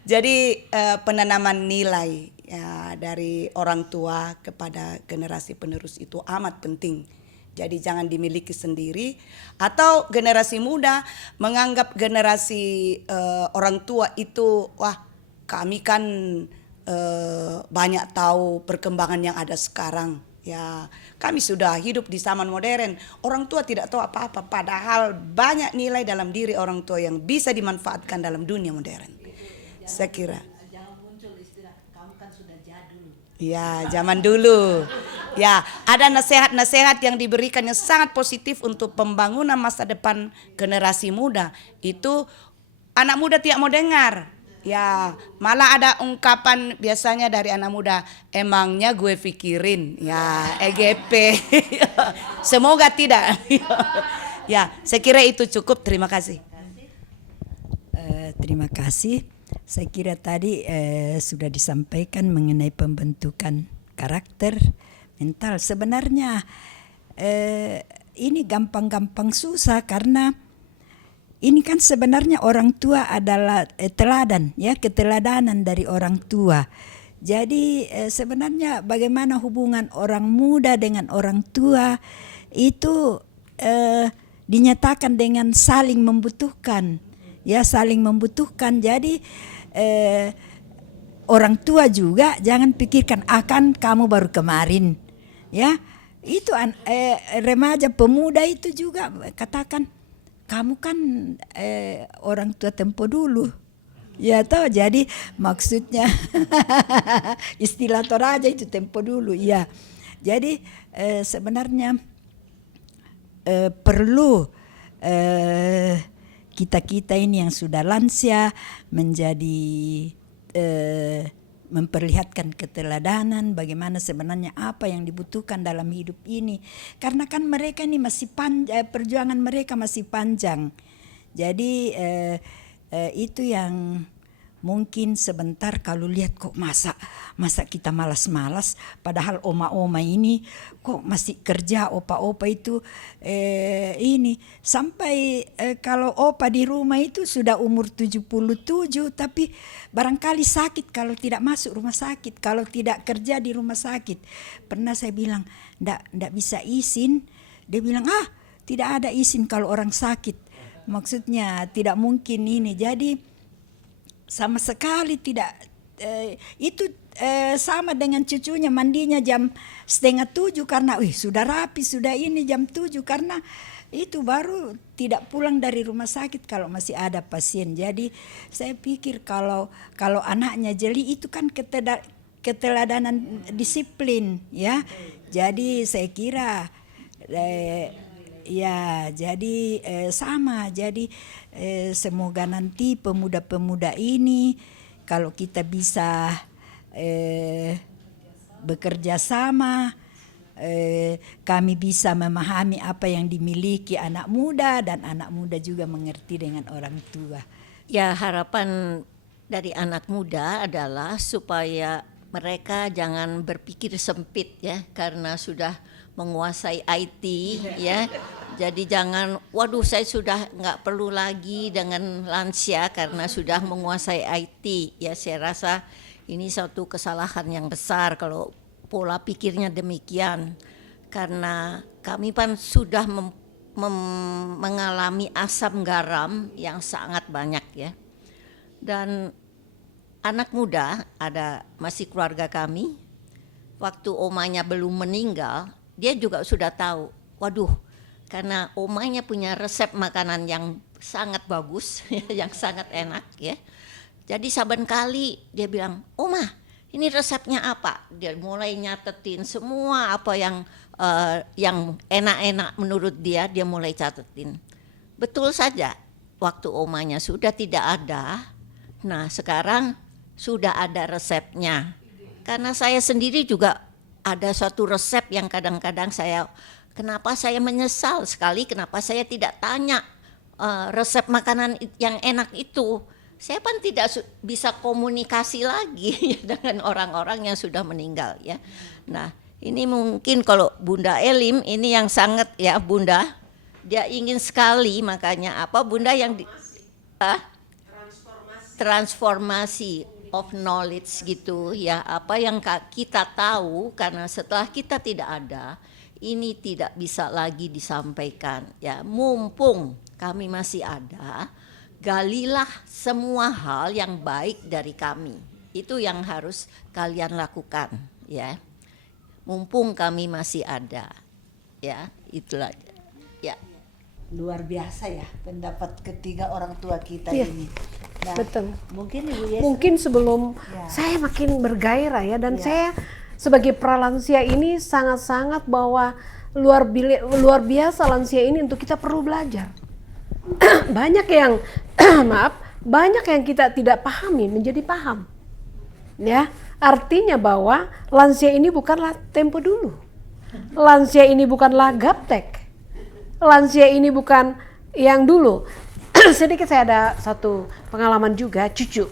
Jadi penanaman nilai ya dari orang tua kepada generasi penerus itu amat penting. Jadi jangan dimiliki sendiri, atau generasi muda menganggap generasi orang tua itu wah kami kan banyak tahu perkembangan yang ada sekarang Ya, kami sudah hidup di zaman modern. Orang tua tidak tahu apa-apa, padahal banyak nilai dalam diri orang tua yang bisa dimanfaatkan dalam dunia modern. Saya kira. Ya, zaman dulu. Ya, ada nasihat-nasihat yang diberikan yang sangat positif untuk pembangunan masa depan generasi muda. Itu anak muda tidak mau dengar. Ya, malah ada ungkapan biasanya dari anak muda, emangnya gue pikirin, ya EGP. Semoga tidak. Ya, saya kira itu cukup. Terima kasih. Terima kasih. Saya kira tadi sudah disampaikan mengenai pembentukan karakter mental. Sebenarnya ini gampang-gampang susah karena ini kan sebenarnya orang tua adalah teladan, ya, keteladanan dari orang tua. Jadi sebenarnya bagaimana hubungan orang muda dengan orang tua itu dinyatakan dengan saling membutuhkan, ya, saling membutuhkan. Jadi orang tua juga jangan pikirkan akan kamu baru kemarin, ya. Itu remaja pemuda itu juga katakan, kamu kan orang tua tempo dulu, ya toh. Jadi maksudnya istilah Toraja itu tempo dulu, ya. Jadi sebenarnya perlu kita ini yang sudah lansia menjadi memperlihatkan keteladanan bagaimana sebenarnya apa yang dibutuhkan dalam hidup ini, karena kan mereka ini masih perjuangan mereka masih panjang. Jadi itu yang mungkin sebentar kalau lihat kok masa kita malas-malas, padahal oma-oma ini kok masih kerja, opa-opa itu ini sampai kalau opa di rumah itu sudah umur 77 tapi barangkali sakit kalau tidak masuk rumah sakit, kalau tidak kerja di rumah sakit. Pernah saya bilang ndak bisa izin, dia bilang tidak ada izin kalau orang sakit, maksudnya tidak mungkin ini. Jadi sama sekali tidak itu sama dengan cucunya mandinya jam 6:30 karena sudah rapi, sudah ini jam 7 karena itu baru tidak pulang dari rumah sakit kalau masih ada pasien. Jadi saya pikir kalau anaknya jeli itu kan keteladanan disiplin, ya. Jadi saya kira ya, jadi sama. Jadi semoga nanti pemuda-pemuda ini kalau kita bisa bekerja sama, kami bisa memahami apa yang dimiliki anak muda dan anak muda juga mengerti dengan orang tua. Ya, harapan dari anak muda adalah supaya mereka jangan berpikir sempit, ya, karena sudah menguasai IT, ya. Jadi jangan, waduh saya sudah nggak perlu lagi dengan lansia karena sudah menguasai IT. Ya, saya rasa ini satu kesalahan yang besar kalau pola pikirnya demikian. Karena kami kan sudah mengalami asam garam yang sangat banyak, ya. Dan anak muda, masih keluarga kami, waktu omanya belum meninggal, dia juga sudah tahu, waduh, karena omanya punya resep makanan yang sangat bagus, yang sangat enak, ya. Jadi saban kali dia bilang, Oma, ini resepnya apa? Dia mulai nyatetin semua apa yang enak-enak menurut dia mulai catetin. Betul saja, waktu omanya sudah tidak ada, nah sekarang sudah ada resepnya. Karena saya sendiri juga ada suatu resep yang kadang-kadang kenapa saya menyesal sekali kenapa saya tidak tanya resep makanan yang enak itu. Saya kan tidak bisa komunikasi lagi dengan orang-orang yang sudah meninggal, ya. Nah, ini mungkin kalau Bunda Elim ini yang sangat, ya, Bunda, dia ingin sekali, makanya apa Bunda yang transformasi of knowledge gitu, ya, apa yang kita tahu karena setelah kita tidak ada, ini tidak bisa lagi disampaikan, ya. Mumpung kami masih ada, galilah semua hal yang baik dari kami. Itu yang harus kalian lakukan, ya. mumpung kami masih ada. Ya, itulah. Ya. Luar biasa ya pendapat ketiga orang tua kita Iya, ini. Nah, betul. mungkin Ibu Yes, Mungkin sebelum saya makin bergairah ya, dan saya sebagai pralansia ini sangat-sangat bahwa luar biasa lansia ini untuk kita perlu belajar. Banyak yang maaf, banyak yang kita tidak pahami menjadi paham. Ya, artinya bahwa lansia ini bukanlah tempo dulu. Lansia ini bukanlah gaptek. Lansia ini bukan yang dulu. Sedikit saya ada satu pengalaman juga, cucu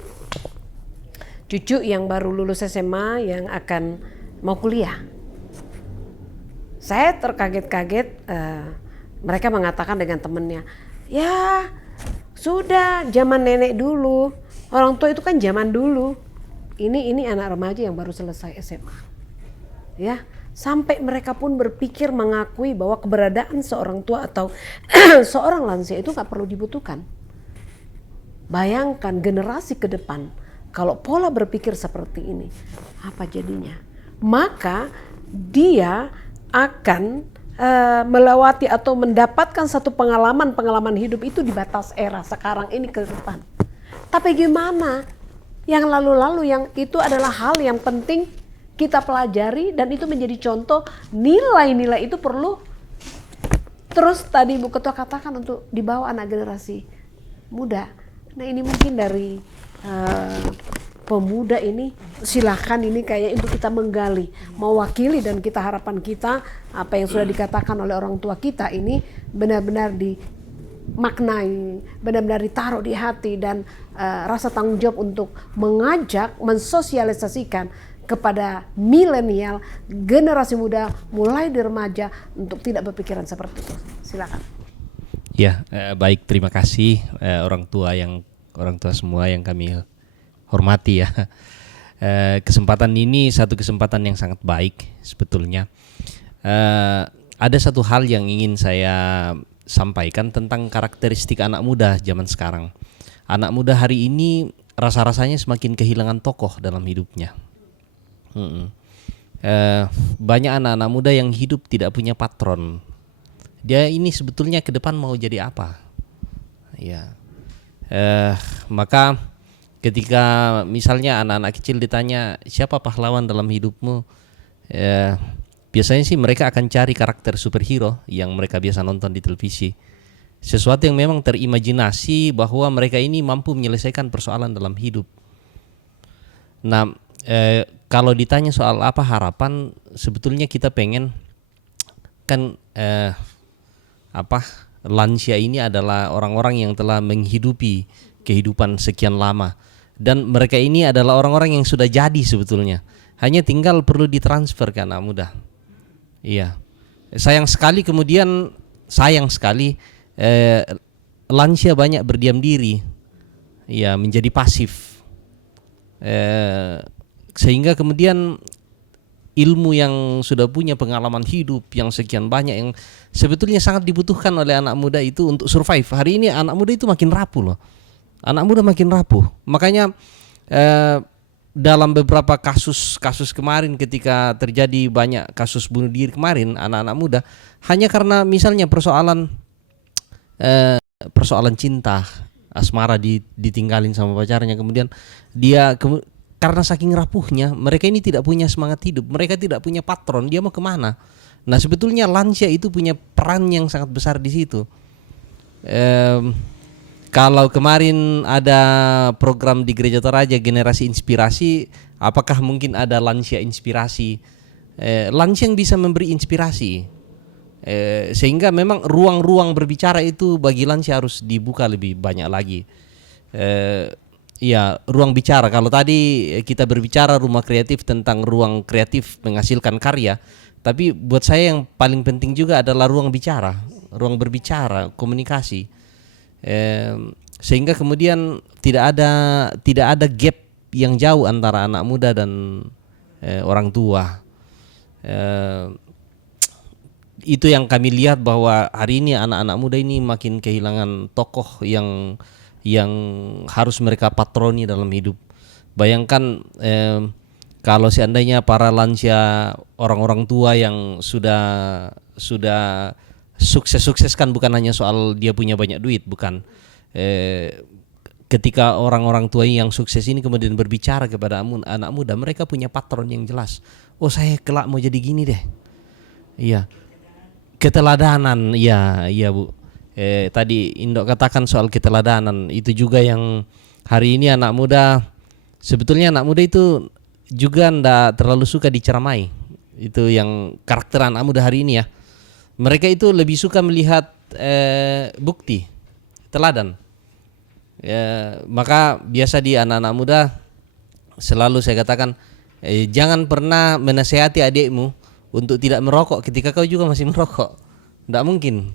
yang baru lulus SMA yang akan mau kuliah. Saya terkaget-kaget, mereka mengatakan dengan temennya, ya sudah zaman nenek dulu, orang tua itu kan zaman dulu. Ini anak remaja yang baru selesai SMA. Ya, sampai mereka pun berpikir mengakui bahwa keberadaan seorang tua atau seorang lansia itu nggak perlu dibutuhkan. Bayangkan generasi ke depan kalau pola berpikir seperti ini, apa jadinya? Maka dia akan melewati atau mendapatkan satu pengalaman hidup itu di batas era sekarang ini ke depan. Tapi gimana? Yang lalu-lalu yang itu adalah hal yang penting kita pelajari dan itu menjadi contoh, nilai-nilai itu perlu terus tadi Bu Ketua katakan untuk dibawa anak generasi muda. Nah ini mungkin dari pemuda ini silakan ini kayak untuk kita menggali, mewakili dan kita harapan kita apa yang sudah dikatakan oleh orang tua kita ini benar-benar dimaknai, benar-benar ditaruh di hati dan rasa tanggung jawab untuk mengajak, mensosialisasikan kepada milenial, generasi muda mulai di remaja untuk tidak berpikiran seperti itu. Silakan. Ya, baik, terima kasih orang tua semua yang kami hormati ya. Kesempatan ini satu kesempatan yang sangat baik sebetulnya. Ada satu hal yang ingin saya sampaikan tentang karakteristik anak muda zaman sekarang. Anak muda hari ini rasa-rasanya semakin kehilangan tokoh dalam hidupnya. Banyak anak-anak muda yang hidup tidak punya patron. Dia ini sebetulnya ke depan mau jadi apa? Ya, maka ketika misalnya anak-anak kecil ditanya siapa pahlawan dalam hidupmu, biasanya sih mereka akan cari karakter superhero yang mereka biasa nonton di televisi. Sesuatu yang memang terimajinasi bahwa mereka ini mampu menyelesaikan persoalan dalam hidup. Nah, kalau ditanya soal apa harapan, sebetulnya kita pengen kan lansia ini adalah orang-orang yang telah menghidupi kehidupan sekian lama dan mereka ini adalah orang-orang yang sudah jadi sebetulnya. Hanya tinggal perlu ditransfer ke anak muda. Iya. Sayang sekali lansia banyak berdiam diri. Ya, menjadi pasif. Sehingga kemudian ilmu yang sudah punya pengalaman hidup yang sekian banyak yang sebetulnya sangat dibutuhkan oleh anak muda itu untuk survive. Hari ini anak muda itu makin rapuh loh. Anak muda makin rapuh. Makanya dalam beberapa kasus kemarin ketika terjadi banyak kasus bunuh diri kemarin anak-anak muda hanya karena misalnya persoalan cinta, asmara ditinggalin sama pacarnya, kemudian dia karena saking rapuhnya mereka ini tidak punya semangat hidup, mereka tidak punya patron, dia mau kemana? Nah sebetulnya lansia itu punya peran yang sangat besar di situ. Kalau kemarin ada program di Gereja Toraja Generasi Inspirasi, apakah mungkin ada lansia inspirasi? Lansia yang bisa memberi inspirasi, sehingga memang ruang-ruang berbicara itu bagi lansia harus dibuka lebih banyak lagi. Ya, ruang bicara. Kalau tadi kita berbicara rumah kreatif tentang ruang kreatif menghasilkan karya, tapi buat saya yang paling penting juga adalah ruang bicara, ruang berbicara, komunikasi. Sehingga kemudian tidak ada gap yang jauh antara anak muda dan orang tua. Itu yang kami lihat bahwa hari ini anak-anak muda ini makin kehilangan tokoh yang harus mereka patroni dalam hidup. Bayangkan kalau seandainya para lansia, orang-orang tua yang sudah sukses kan bukan hanya soal dia punya banyak duit, bukan. Ketika orang-orang tua yang sukses ini kemudian berbicara kepada anak muda, mereka punya patron yang jelas. Oh, saya kelak mau jadi gini deh. Iya. Keteladanan, iya Bu. Tadi Indok katakan soal keteladanan, itu juga yang hari ini anak muda, sebetulnya anak muda itu juga ndak terlalu suka diceramai. Itu yang karakter anak muda hari ini ya. Mereka itu lebih suka melihat bukti, teladan. Maka biasa di anak-anak muda selalu saya katakan, jangan pernah menasehati adikmu untuk tidak merokok ketika kau juga masih merokok. Tidak mungkin.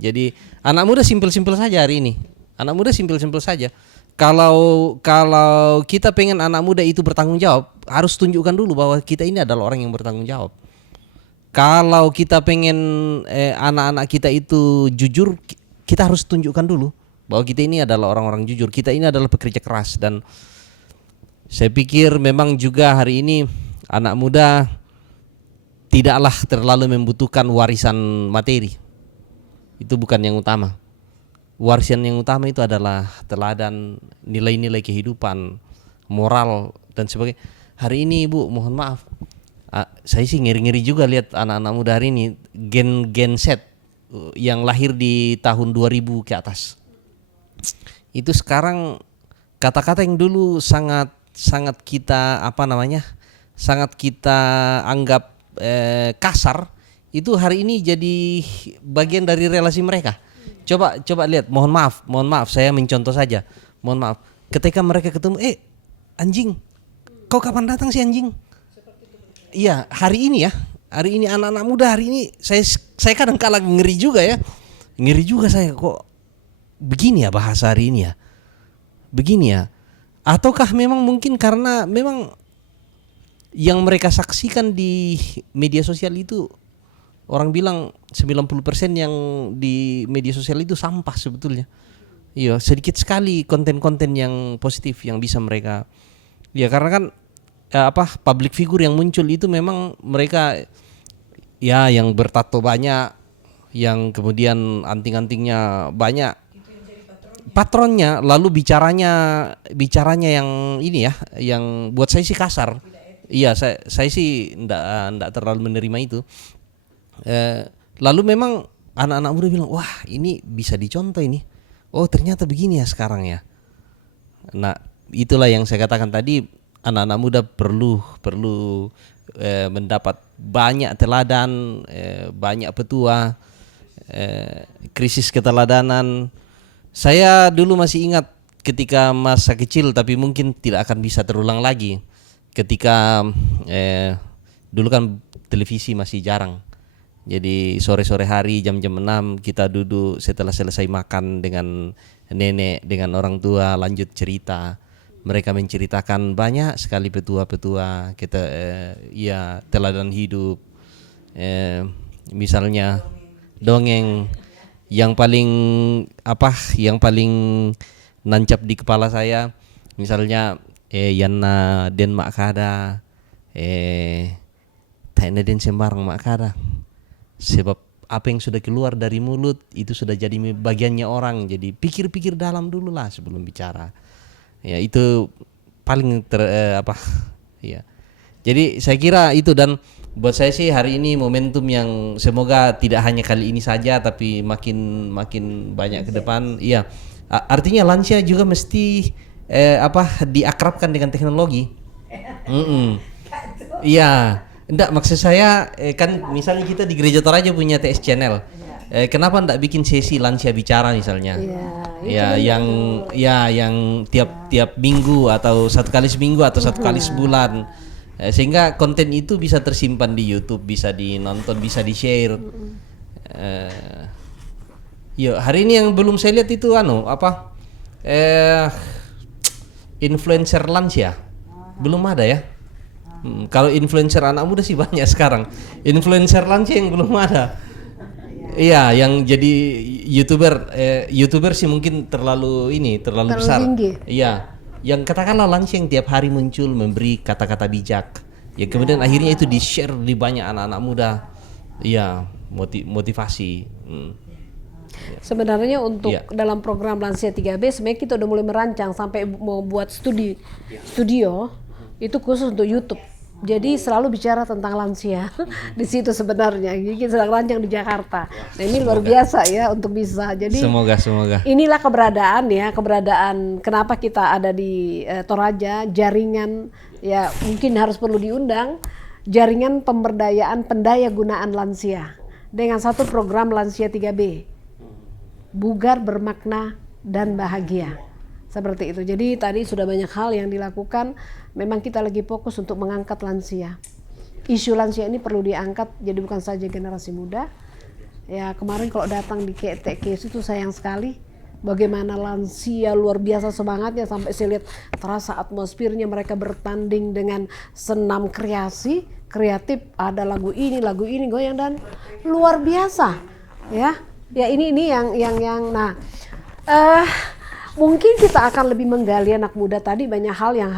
Jadi anak muda simpel-simpel saja hari ini. Anak muda simpel-simpel saja. Kalau kita pengen anak muda itu bertanggung jawab, harus tunjukkan dulu bahwa kita ini adalah orang yang bertanggung jawab. Kalau kita pengen anak-anak kita itu jujur, kita harus tunjukkan dulu bahwa kita ini adalah orang-orang jujur, kita ini adalah pekerja keras. Dan saya pikir memang juga hari ini anak muda tidaklah terlalu membutuhkan warisan materi. Itu bukan yang utama. Warisan yang utama itu adalah teladan, nilai-nilai kehidupan, moral dan sebagainya. Hari ini Ibu, mohon maaf, saya sih ngeri-ngeri juga lihat anak-anak muda hari ini, Gen Z yang lahir di tahun 2000 ke atas. Itu sekarang kata-kata yang dulu sangat kita sangat kita anggap kasar, itu hari ini jadi bagian dari relasi mereka. Coba lihat, mohon maaf saya mencontoh saja. Mohon maaf, ketika mereka ketemu, anjing, kau kapan datang sih anjing? Iya, hari ini anak-anak muda hari ini saya kadang kala ngeri juga saya, kok begini ya bahasa hari ini ya, begini ya. Ataukah memang mungkin karena memang yang mereka saksikan di media sosial itu, orang bilang 90% yang di media sosial itu sampah sebetulnya. Iya, sedikit sekali konten-konten yang positif yang bisa mereka. Ya karena kan public figure yang muncul itu memang mereka ya yang bertato banyak, yang kemudian anting-antingnya banyak, patronnya, lalu bicaranya yang ini ya, yang buat saya sih kasar. Iya, saya sih ndak terlalu menerima itu. Lalu memang anak-anak muda bilang, wah ini bisa dicontoh ini. Oh ternyata begini ya sekarang ya. Nah itulah yang saya katakan tadi, anak-anak muda perlu mendapat banyak teladan, banyak petua, krisis keteladanan. Saya dulu masih ingat ketika masa kecil, tapi mungkin tidak akan bisa terulang lagi. Ketika dulu kan televisi masih jarang. Jadi sore-sore hari jam-jam 6 kita duduk setelah selesai makan dengan nenek, dengan orang tua, lanjut cerita. Mereka menceritakan banyak sekali petua-petua kita, ya teladan hidup. Misalnya dongeng yang paling nancap di kepala saya, misalnya Yanna den mak kada, taina den sembarang mak kada. Sebab apa yang sudah keluar dari mulut itu sudah jadi bagiannya orang. Jadi pikir-pikir dalam dulu lah sebelum bicara. Ya itu paling ya. Jadi saya kira itu, dan buat saya sih hari ini momentum yang semoga tidak hanya kali ini saja tapi makin banyak ke depan. Iya. Artinya lansia juga mesti diakrabkan dengan teknologi. Iya. Enggak, maksud saya kan misalnya kita di Gereja Toraja punya TS Channel. Kenapa enggak bikin sesi lansia bicara misalnya? Yang tiap minggu atau satu kali seminggu atau satu kali sebulan. Sehingga konten itu bisa tersimpan di YouTube, bisa dinonton, bisa di-share. Hari ini yang belum saya lihat itu influencer lansia. Belum ada ya. Kalau influencer anak muda sih banyak sekarang. Influencer lansia yang belum ada. Iya, yang jadi YouTuber sih mungkin terlalu besar. Tinggi. Iya. yang katakanlah lansia yang tiap hari muncul memberi kata-kata bijak, ya kemudian akhirnya itu di-share di banyak anak-anak muda, ya motivasi. Sebenarnya untuk Iya. dalam program Lansia 3B sebenarnya kita udah mulai merancang sampai mau buat studio itu khusus untuk YouTube. Jadi selalu bicara tentang lansia di situ sebenarnya. Jadi kita sedang rancang di Jakarta. Nah ini luar biasa ya untuk bisa. Jadi Semoga. inilah keberadaan kenapa kita ada di Toraja, jaringan ya mungkin harus perlu diundang, jaringan pemberdayaan pendaya gunaan lansia dengan satu program Lansia 3B, bugar, bermakna, dan bahagia. Seperti itu. Jadi tadi sudah banyak hal yang dilakukan. Memang kita lagi fokus untuk mengangkat lansia. Isu lansia ini perlu diangkat. Jadi bukan saja generasi muda. Ya kemarin kalau datang di KTKS itu sayang sekali. Bagaimana lansia luar biasa semangatnya sampai saya lihat terasa atmosfernya mereka bertanding dengan senam kreatif. Ada lagu ini goyang dan luar biasa. Ya ini yang nah. Mungkin kita akan lebih menggali anak muda tadi banyak hal yang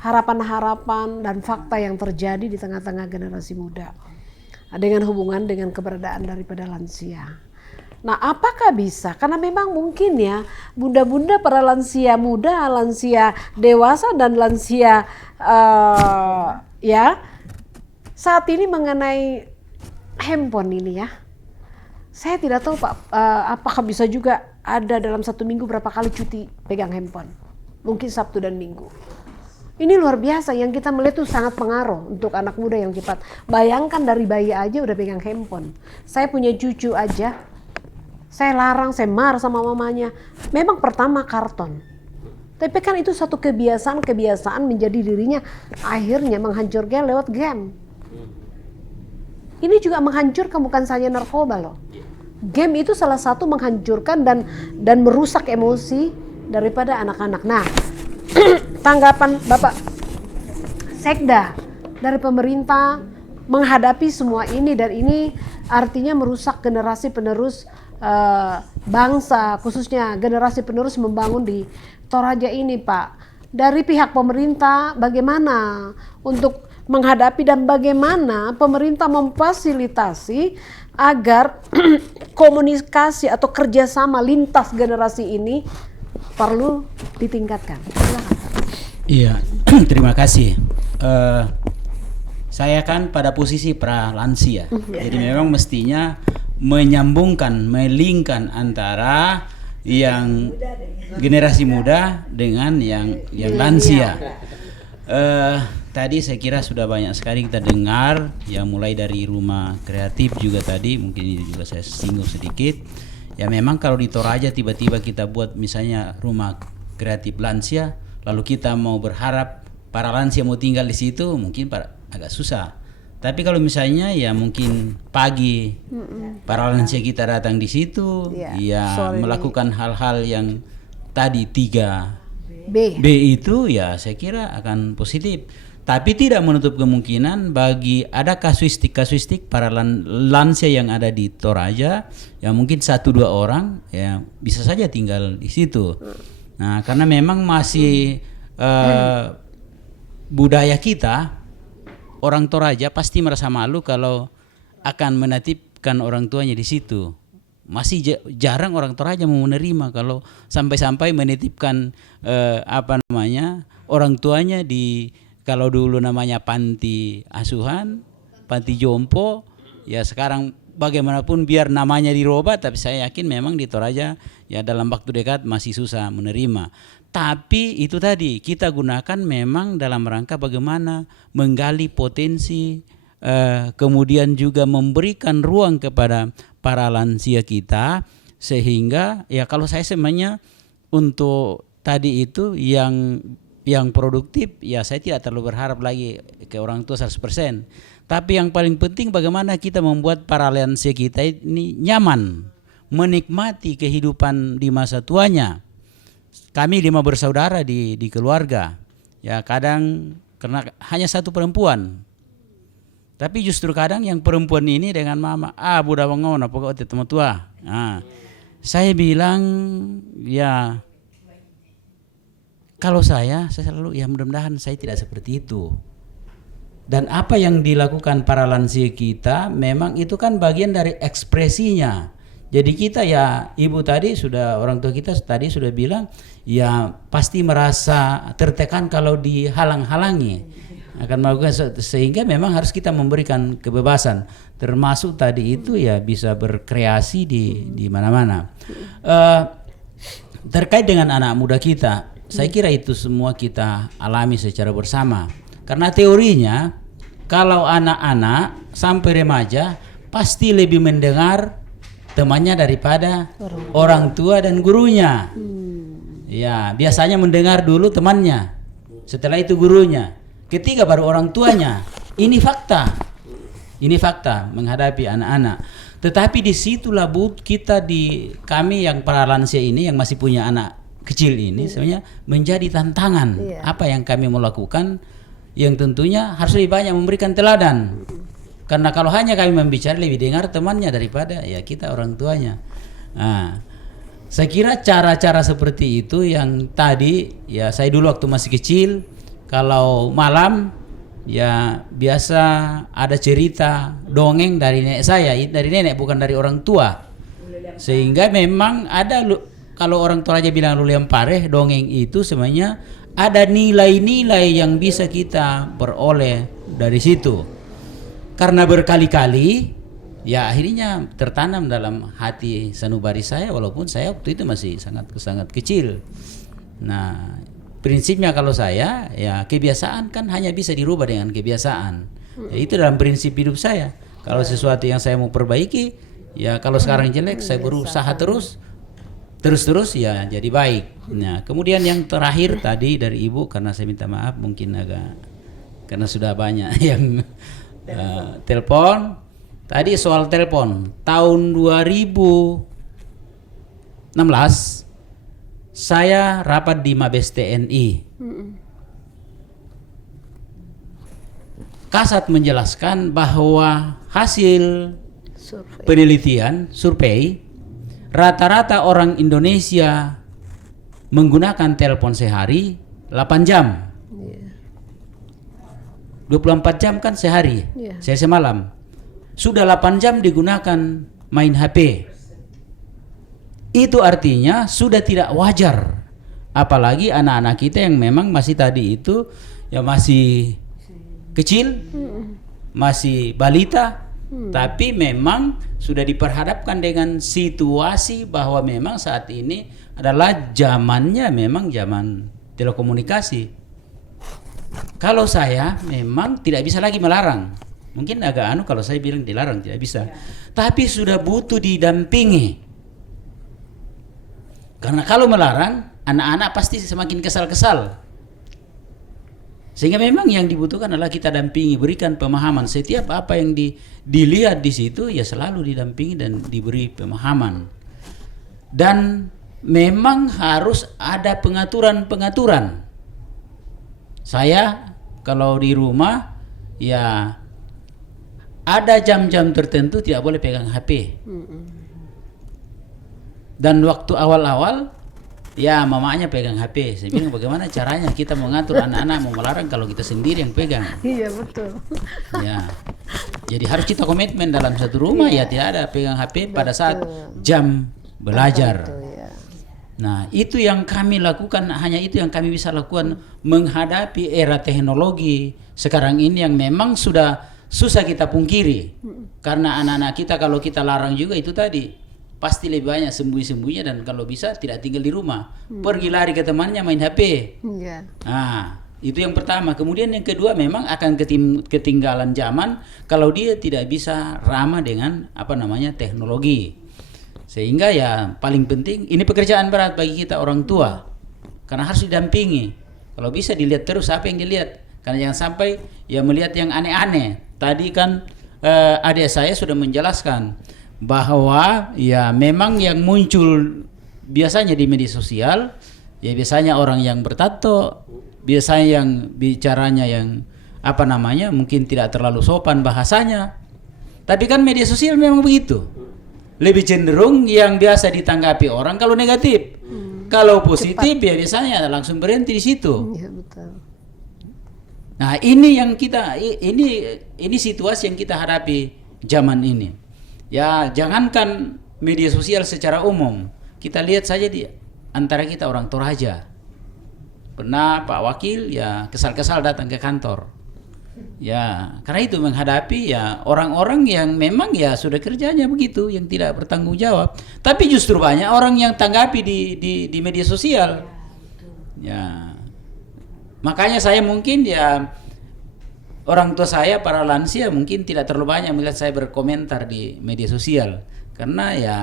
harapan-harapan dan fakta yang terjadi di tengah-tengah generasi muda dengan hubungan dengan keberadaan daripada lansia. Nah, apakah bisa? Karena memang mungkin ya bunda-bunda para lansia muda, lansia dewasa dan lansia ya saat ini mengenai handphone ini ya. Saya tidak tahu Pak, apakah bisa juga ada dalam satu minggu berapa kali cuti pegang handphone. Mungkin Sabtu dan Minggu. Ini luar biasa yang kita melihat itu sangat pengaruh untuk anak muda yang cepat. Bayangkan dari bayi aja udah pegang handphone. Saya punya cucu aja, saya larang, saya marah sama mamanya. Memang pertama karton. Tapi kan itu satu kebiasaan menjadi dirinya akhirnya menghancurkan lewat game. Ini juga menghancurkan bukan saja narkoba loh. Game itu salah satu menghancurkan dan merusak emosi daripada anak-anak. Nah, tanggapan Bapak Sekda dari pemerintah menghadapi semua ini dan ini artinya merusak generasi penerus bangsa, khususnya generasi penerus membangun di Toraja ini Pak. Dari pihak pemerintah bagaimana untuk menghadapi dan bagaimana pemerintah memfasilitasi agar komunikasi atau kerjasama lintas generasi ini perlu ditingkatkan. Iya, terima kasih. Saya kan pada posisi pra lansia, jadi memang mestinya menyambungkan, melingkan antara yang generasi muda dengan yang lansia. Tadi saya kira sudah banyak sekali kita dengar, yang mulai dari rumah kreatif juga tadi, mungkin ini juga saya singgung sedikit. Ya memang kalau di Toraja tiba-tiba kita buat misalnya rumah kreatif lansia, lalu kita mau berharap para lansia mau tinggal di situ, mungkin agak susah. Tapi kalau misalnya ya mungkin pagi para lansia kita datang di situ, ya melakukan hal-hal yang tadi 3B itu ya saya kira akan positif. Tapi tidak menutup kemungkinan bagi ada kasuistik para lansia yang ada di Toraja, ya mungkin 1-2 orang ya bisa saja tinggal di situ. Nah, karena memang masih budaya kita, orang Toraja pasti merasa malu kalau akan menitipkan orang tuanya di situ. Masih jarang orang Toraja mau menerima kalau sampai-sampai menitipkan orang tuanya di, kalau dulu namanya panti asuhan, panti jompo, ya sekarang bagaimanapun biar namanya dirubah, tapi saya yakin memang di Toraja ya dalam waktu dekat masih susah menerima. Tapi itu tadi kita gunakan memang dalam rangka bagaimana menggali potensi, kemudian juga memberikan ruang kepada para lansia kita, sehingga ya kalau saya sebenarnya untuk tadi itu yang produktif, ya saya tidak terlalu berharap lagi ke orang tua 100%. Tapi yang paling penting bagaimana kita membuat para lansia kita ini nyaman, menikmati kehidupan di masa tuanya. Kami 5 bersaudara di keluarga, ya kadang karena hanya 1 perempuan. Tapi justru kadang yang perempuan ini dengan mama, budak bangun, pokoknya teman tua. Nah, saya bilang ya kalau saya selalu ya mudah-mudahan saya tidak seperti itu. Dan apa yang dilakukan para lansia kita memang itu kan bagian dari ekspresinya. Jadi kita ya, ibu tadi sudah, orang tua kita tadi sudah bilang, ya pasti merasa tertekan kalau dihalang-halangi akan melakukan sehingga memang harus kita memberikan kebebasan, termasuk tadi itu ya bisa berkreasi di mana-mana. Terkait dengan anak muda kita, saya kira itu semua kita alami secara bersama. Karena teorinya kalau anak-anak sampai remaja pasti lebih mendengar temannya daripada orang tua dan gurunya. Ya, biasanya mendengar dulu temannya, setelah itu gurunya, ketiga baru orang tuanya. Ini fakta. Ini fakta menghadapi anak-anak. Tetapi disitulah kami yang para lansia ini yang masih punya anak kecil ini sebenarnya menjadi tantangan. Apa yang kami mau lakukan yang tentunya harus lebih banyak memberikan teladan. Karena kalau hanya kami membicara lebih dengar temannya daripada ya kita orang tuanya. Nah, saya kira cara-cara seperti itu yang tadi ya saya dulu waktu masih kecil kalau malam ya biasa ada cerita dongeng dari nenek saya, dari nenek bukan dari orang tua. Sehingga memang ada kalau orang tua aja bilang luliam pareh, dongeng itu sebenarnya ada nilai-nilai yang bisa kita peroleh dari situ. Karena berkali-kali ya akhirnya tertanam dalam hati sanubari saya walaupun saya waktu itu masih sangat kecil. Nah, prinsipnya kalau saya ya kebiasaan kan hanya bisa dirubah dengan kebiasaan. Ya, itu dalam prinsip hidup saya. Kalau sesuatu yang saya mau perbaiki ya kalau sekarang jelek saya berusaha terus ya jadi baik. Nah, kemudian yang terakhir tadi dari ibu karena saya minta maaf mungkin agak karena sudah banyak yang telepon. Tadi soal telepon tahun 2016 saya rapat di Mabes TNI. Kasat menjelaskan bahwa hasil penelitian survei rata-rata orang Indonesia menggunakan telepon sehari 8 jam. 24 jam kan sehari, saya semalam. Sudah 8 jam digunakan main HP. Itu artinya sudah tidak wajar. Apalagi anak-anak kita yang memang masih tadi itu ya masih kecil, masih balita, tapi memang sudah diperhadapkan dengan situasi bahwa memang saat ini adalah zamannya memang zaman telekomunikasi. Kalau saya memang tidak bisa lagi melarang. Mungkin agak kalau saya bilang dilarang tidak bisa. Tapi sudah butuh didampingi. Karena kalau melarang, anak-anak pasti semakin kesal-kesal. Sehingga memang yang dibutuhkan adalah kita dampingi, berikan pemahaman. Setiap apa yang dilihat di situ ya selalu didampingi dan diberi pemahaman. Dan memang harus ada pengaturan-pengaturan. Saya kalau di rumah ya ada jam-jam tertentu tidak boleh pegang HP. Dan waktu awal-awal ya mamanya pegang HP. Saya bilang bagaimana caranya kita mengatur anak-anak mau melarang kalau kita sendiri yang pegang. Iya betul. Ya. Jadi harus kita komitmen dalam satu rumah ya tidak ada pegang HP pada saat jam belajar. Nah, itu yang kami lakukan, hanya itu yang kami bisa lakukan menghadapi era teknologi sekarang ini yang memang sudah susah kita pungkiri. Karena anak-anak kita kalau kita larang juga itu tadi pasti lebih banyak sembunyi-sembunyi dan kalau bisa tidak tinggal di rumah. Pergi lari ke temannya main HP. Nah, itu yang pertama. Kemudian yang kedua memang akan ketinggalan zaman kalau dia tidak bisa ramah dengan teknologi. Sehingga ya paling penting ini pekerjaan berat bagi kita orang tua karena harus didampingi. Kalau bisa dilihat terus apa yang dilihat karena jangan sampai ya melihat yang aneh-aneh. Tadi kan adik saya sudah menjelaskan bahwa ya memang yang muncul biasanya di media sosial ya biasanya orang yang bertato, biasanya yang bicaranya yang mungkin tidak terlalu sopan bahasanya. Tapi kan media sosial memang begitu. Lebih cenderung yang biasa ditanggapi orang kalau negatif. Kalau positif ya biasanya langsung berhenti di situ. Iya betul. Nah, ini yang kita ini situasi yang kita hadapi zaman ini. Ya, jangankan media sosial secara umum. Kita lihat saja di antara kita orang Toraja. Pernah Pak Wakil ya kesal-kesal datang ke kantor. Ya, karena itu menghadapi ya orang-orang yang memang ya sudah kerjanya begitu, yang tidak bertanggung jawab. Tapi justru banyak orang yang tanggapi di media sosial. Ya, makanya saya mungkin ya orang tua saya para lansia mungkin tidak terlalu banyak melihat saya berkomentar di media sosial, karena ya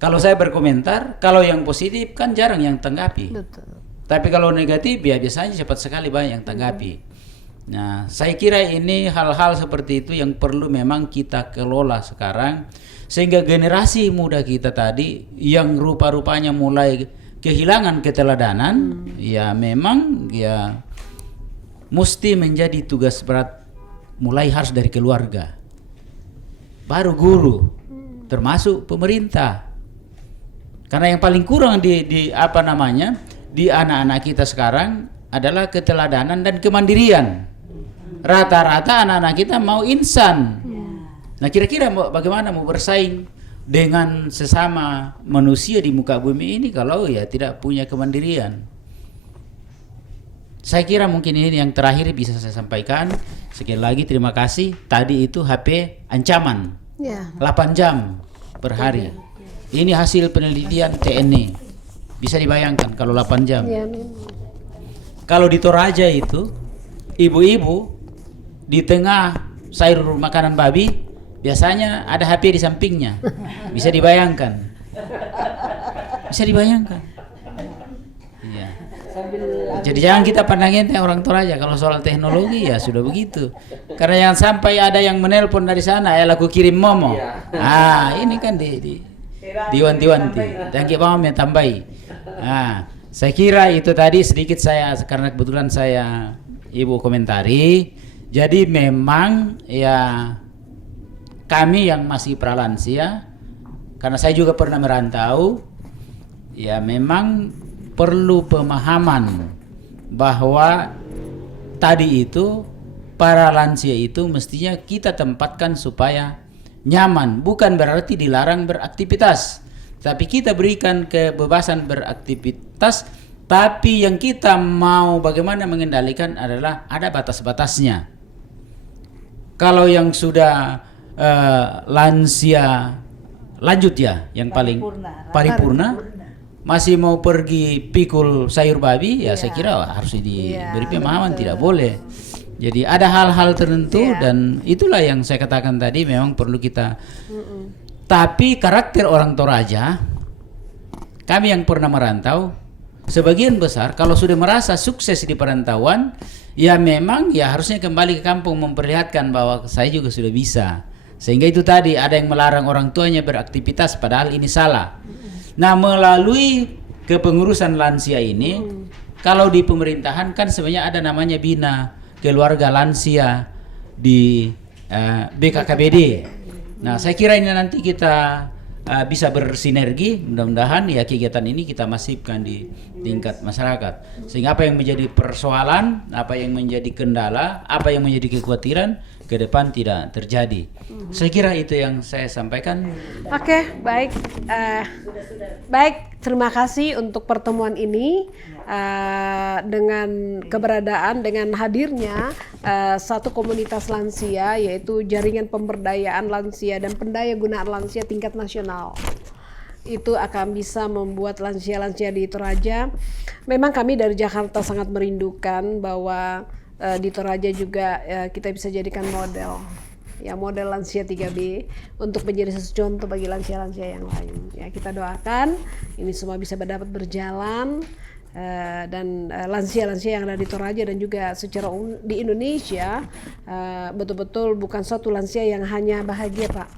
kalau saya berkomentar, kalau yang positif kan jarang yang tanggapi. Betul. Tapi kalau negatif ya biasanya cepat sekali banyak yang tanggapi. Nah, saya kira ini hal-hal seperti itu yang perlu memang kita kelola sekarang, sehingga generasi muda kita tadi yang rupa-rupanya mulai kehilangan keteladanan, ya memang ya mesti menjadi tugas berat, mulai harus dari keluarga, baru guru, termasuk pemerintah. Karena yang paling kurang di apa namanya di anak-anak kita sekarang adalah keteladanan dan kemandirian. Rata-rata anak-anak kita mau insan. Nah, kira-kira bagaimana mau bersaing dengan sesama manusia di muka bumi ini kalau ya tidak punya kemandirian? Saya kira mungkin ini yang terakhir bisa saya sampaikan. Sekali lagi terima kasih. Tadi itu HP ancaman Ya. 8 jam per hari. Ini hasil penelitian TNI. Bisa dibayangkan kalau 8 jam. Ya, memang. Kalau di Toraja itu ibu-ibu di tengah sayur makanan babi biasanya ada HP di sampingnya. Bisa dibayangkan. Bisa dibayangkan. Iya. Jadi jangan kita pandang enteng orang Toraja kalau soal teknologi ya sudah begitu. Karena jangan sampai ada yang menelpon dari sana, ya aku kirim momo. Ah, ini kan diwanti-wanti. Dan kita mau tambahi. Nah, saya kira itu tadi sedikit saya karena kebetulan saya ibu komentari. Jadi memang ya kami yang masih pralansia, karena saya juga pernah merantau, ya memang perlu pemahaman bahwa tadi itu para lansia itu mestinya kita tempatkan supaya nyaman, bukan berarti dilarang beraktivitas, tapi kita berikan kebebasan beraktivitas, tapi yang kita mau bagaimana mengendalikan adalah ada batas-batasnya. Kalau yang sudah lansia lanjut ya, yang paling paripurna, masih mau pergi pikul sayur babi, ya saya kira harus diberi pemahaman, tidak boleh. Jadi ada hal-hal tertentu dan itulah yang saya katakan tadi memang perlu kita. Tapi karakter orang Toraja, kami yang pernah merantau, sebagian besar kalau sudah merasa sukses di perantauan, ya memang ya harusnya kembali ke kampung memperlihatkan bahwa saya juga sudah bisa. Sehingga itu tadi ada yang melarang orang tuanya beraktivitas padahal ini salah. Nah, melalui kepengurusan lansia ini, kalau di pemerintahan kan sebenarnya ada namanya Bina Keluarga Lansia di BKKBD. Nah, saya kira ini nanti kita bisa bersinergi, mudah-mudahan ya kegiatan ini kita masifkan di tingkat masyarakat, sehingga apa yang menjadi persoalan, apa yang menjadi kendala, apa yang menjadi kekhawatiran ke depan tidak terjadi. Saya kira itu yang saya sampaikan. Oke, baik. Baik, terima kasih untuk pertemuan ini. Dengan keberadaan, dengan hadirnya satu komunitas lansia, yaitu Jaringan Pemberdayaan Lansia dan Pendaya Gunaan Lansia tingkat nasional. Itu akan bisa membuat lansia-lansia di Toraja. Memang kami dari Jakarta sangat merindukan bahwa di Toraja juga kita bisa jadikan model. Ya, model lansia 3B untuk menjadi contoh bagi lansia-lansia yang lain. Ya, kita doakan ini semua bisa dapat berjalan. Dan lansia-lansia yang ada di Toraja dan juga secara di Indonesia betul-betul bukan suatu lansia yang hanya bahagia, Pak.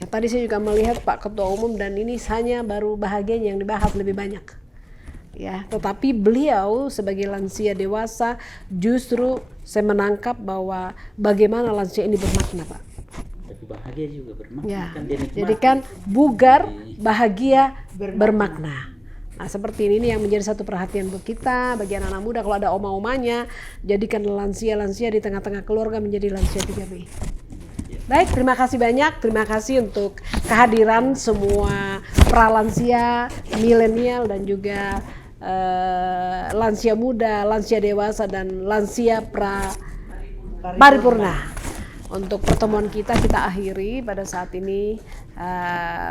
Ya, tadi saya juga melihat Pak Ketua Umum dan ini hanya baru bahagianya yang dibahas lebih banyak. Ya, tetapi beliau sebagai lansia dewasa justru saya menangkap bahwa bagaimana lansia ini bermakna, Pak. Tapi bahagia juga bermakna. Ya, jadi kan bugar, bahagia, bermakna. Nah, seperti ini yang menjadi satu perhatian buat kita, bagi anak-anak muda. Kalau ada oma-omanya, jadikan lansia-lansia di tengah-tengah keluarga menjadi lansia 3B. Baik, terima kasih banyak. Terima kasih untuk kehadiran semua pralansia, milenial, dan juga lansia muda, lansia dewasa, dan lansia paripurna. Untuk pertemuan kita akhiri pada saat ini.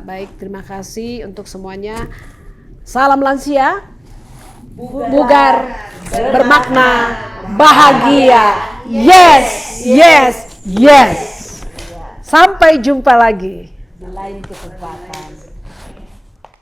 Baik, terima kasih untuk semuanya. Salam lansia, bugar, bermakna, bahagia. Yes, yes, yes. Sampai jumpa lagi. Di lain kesempatan.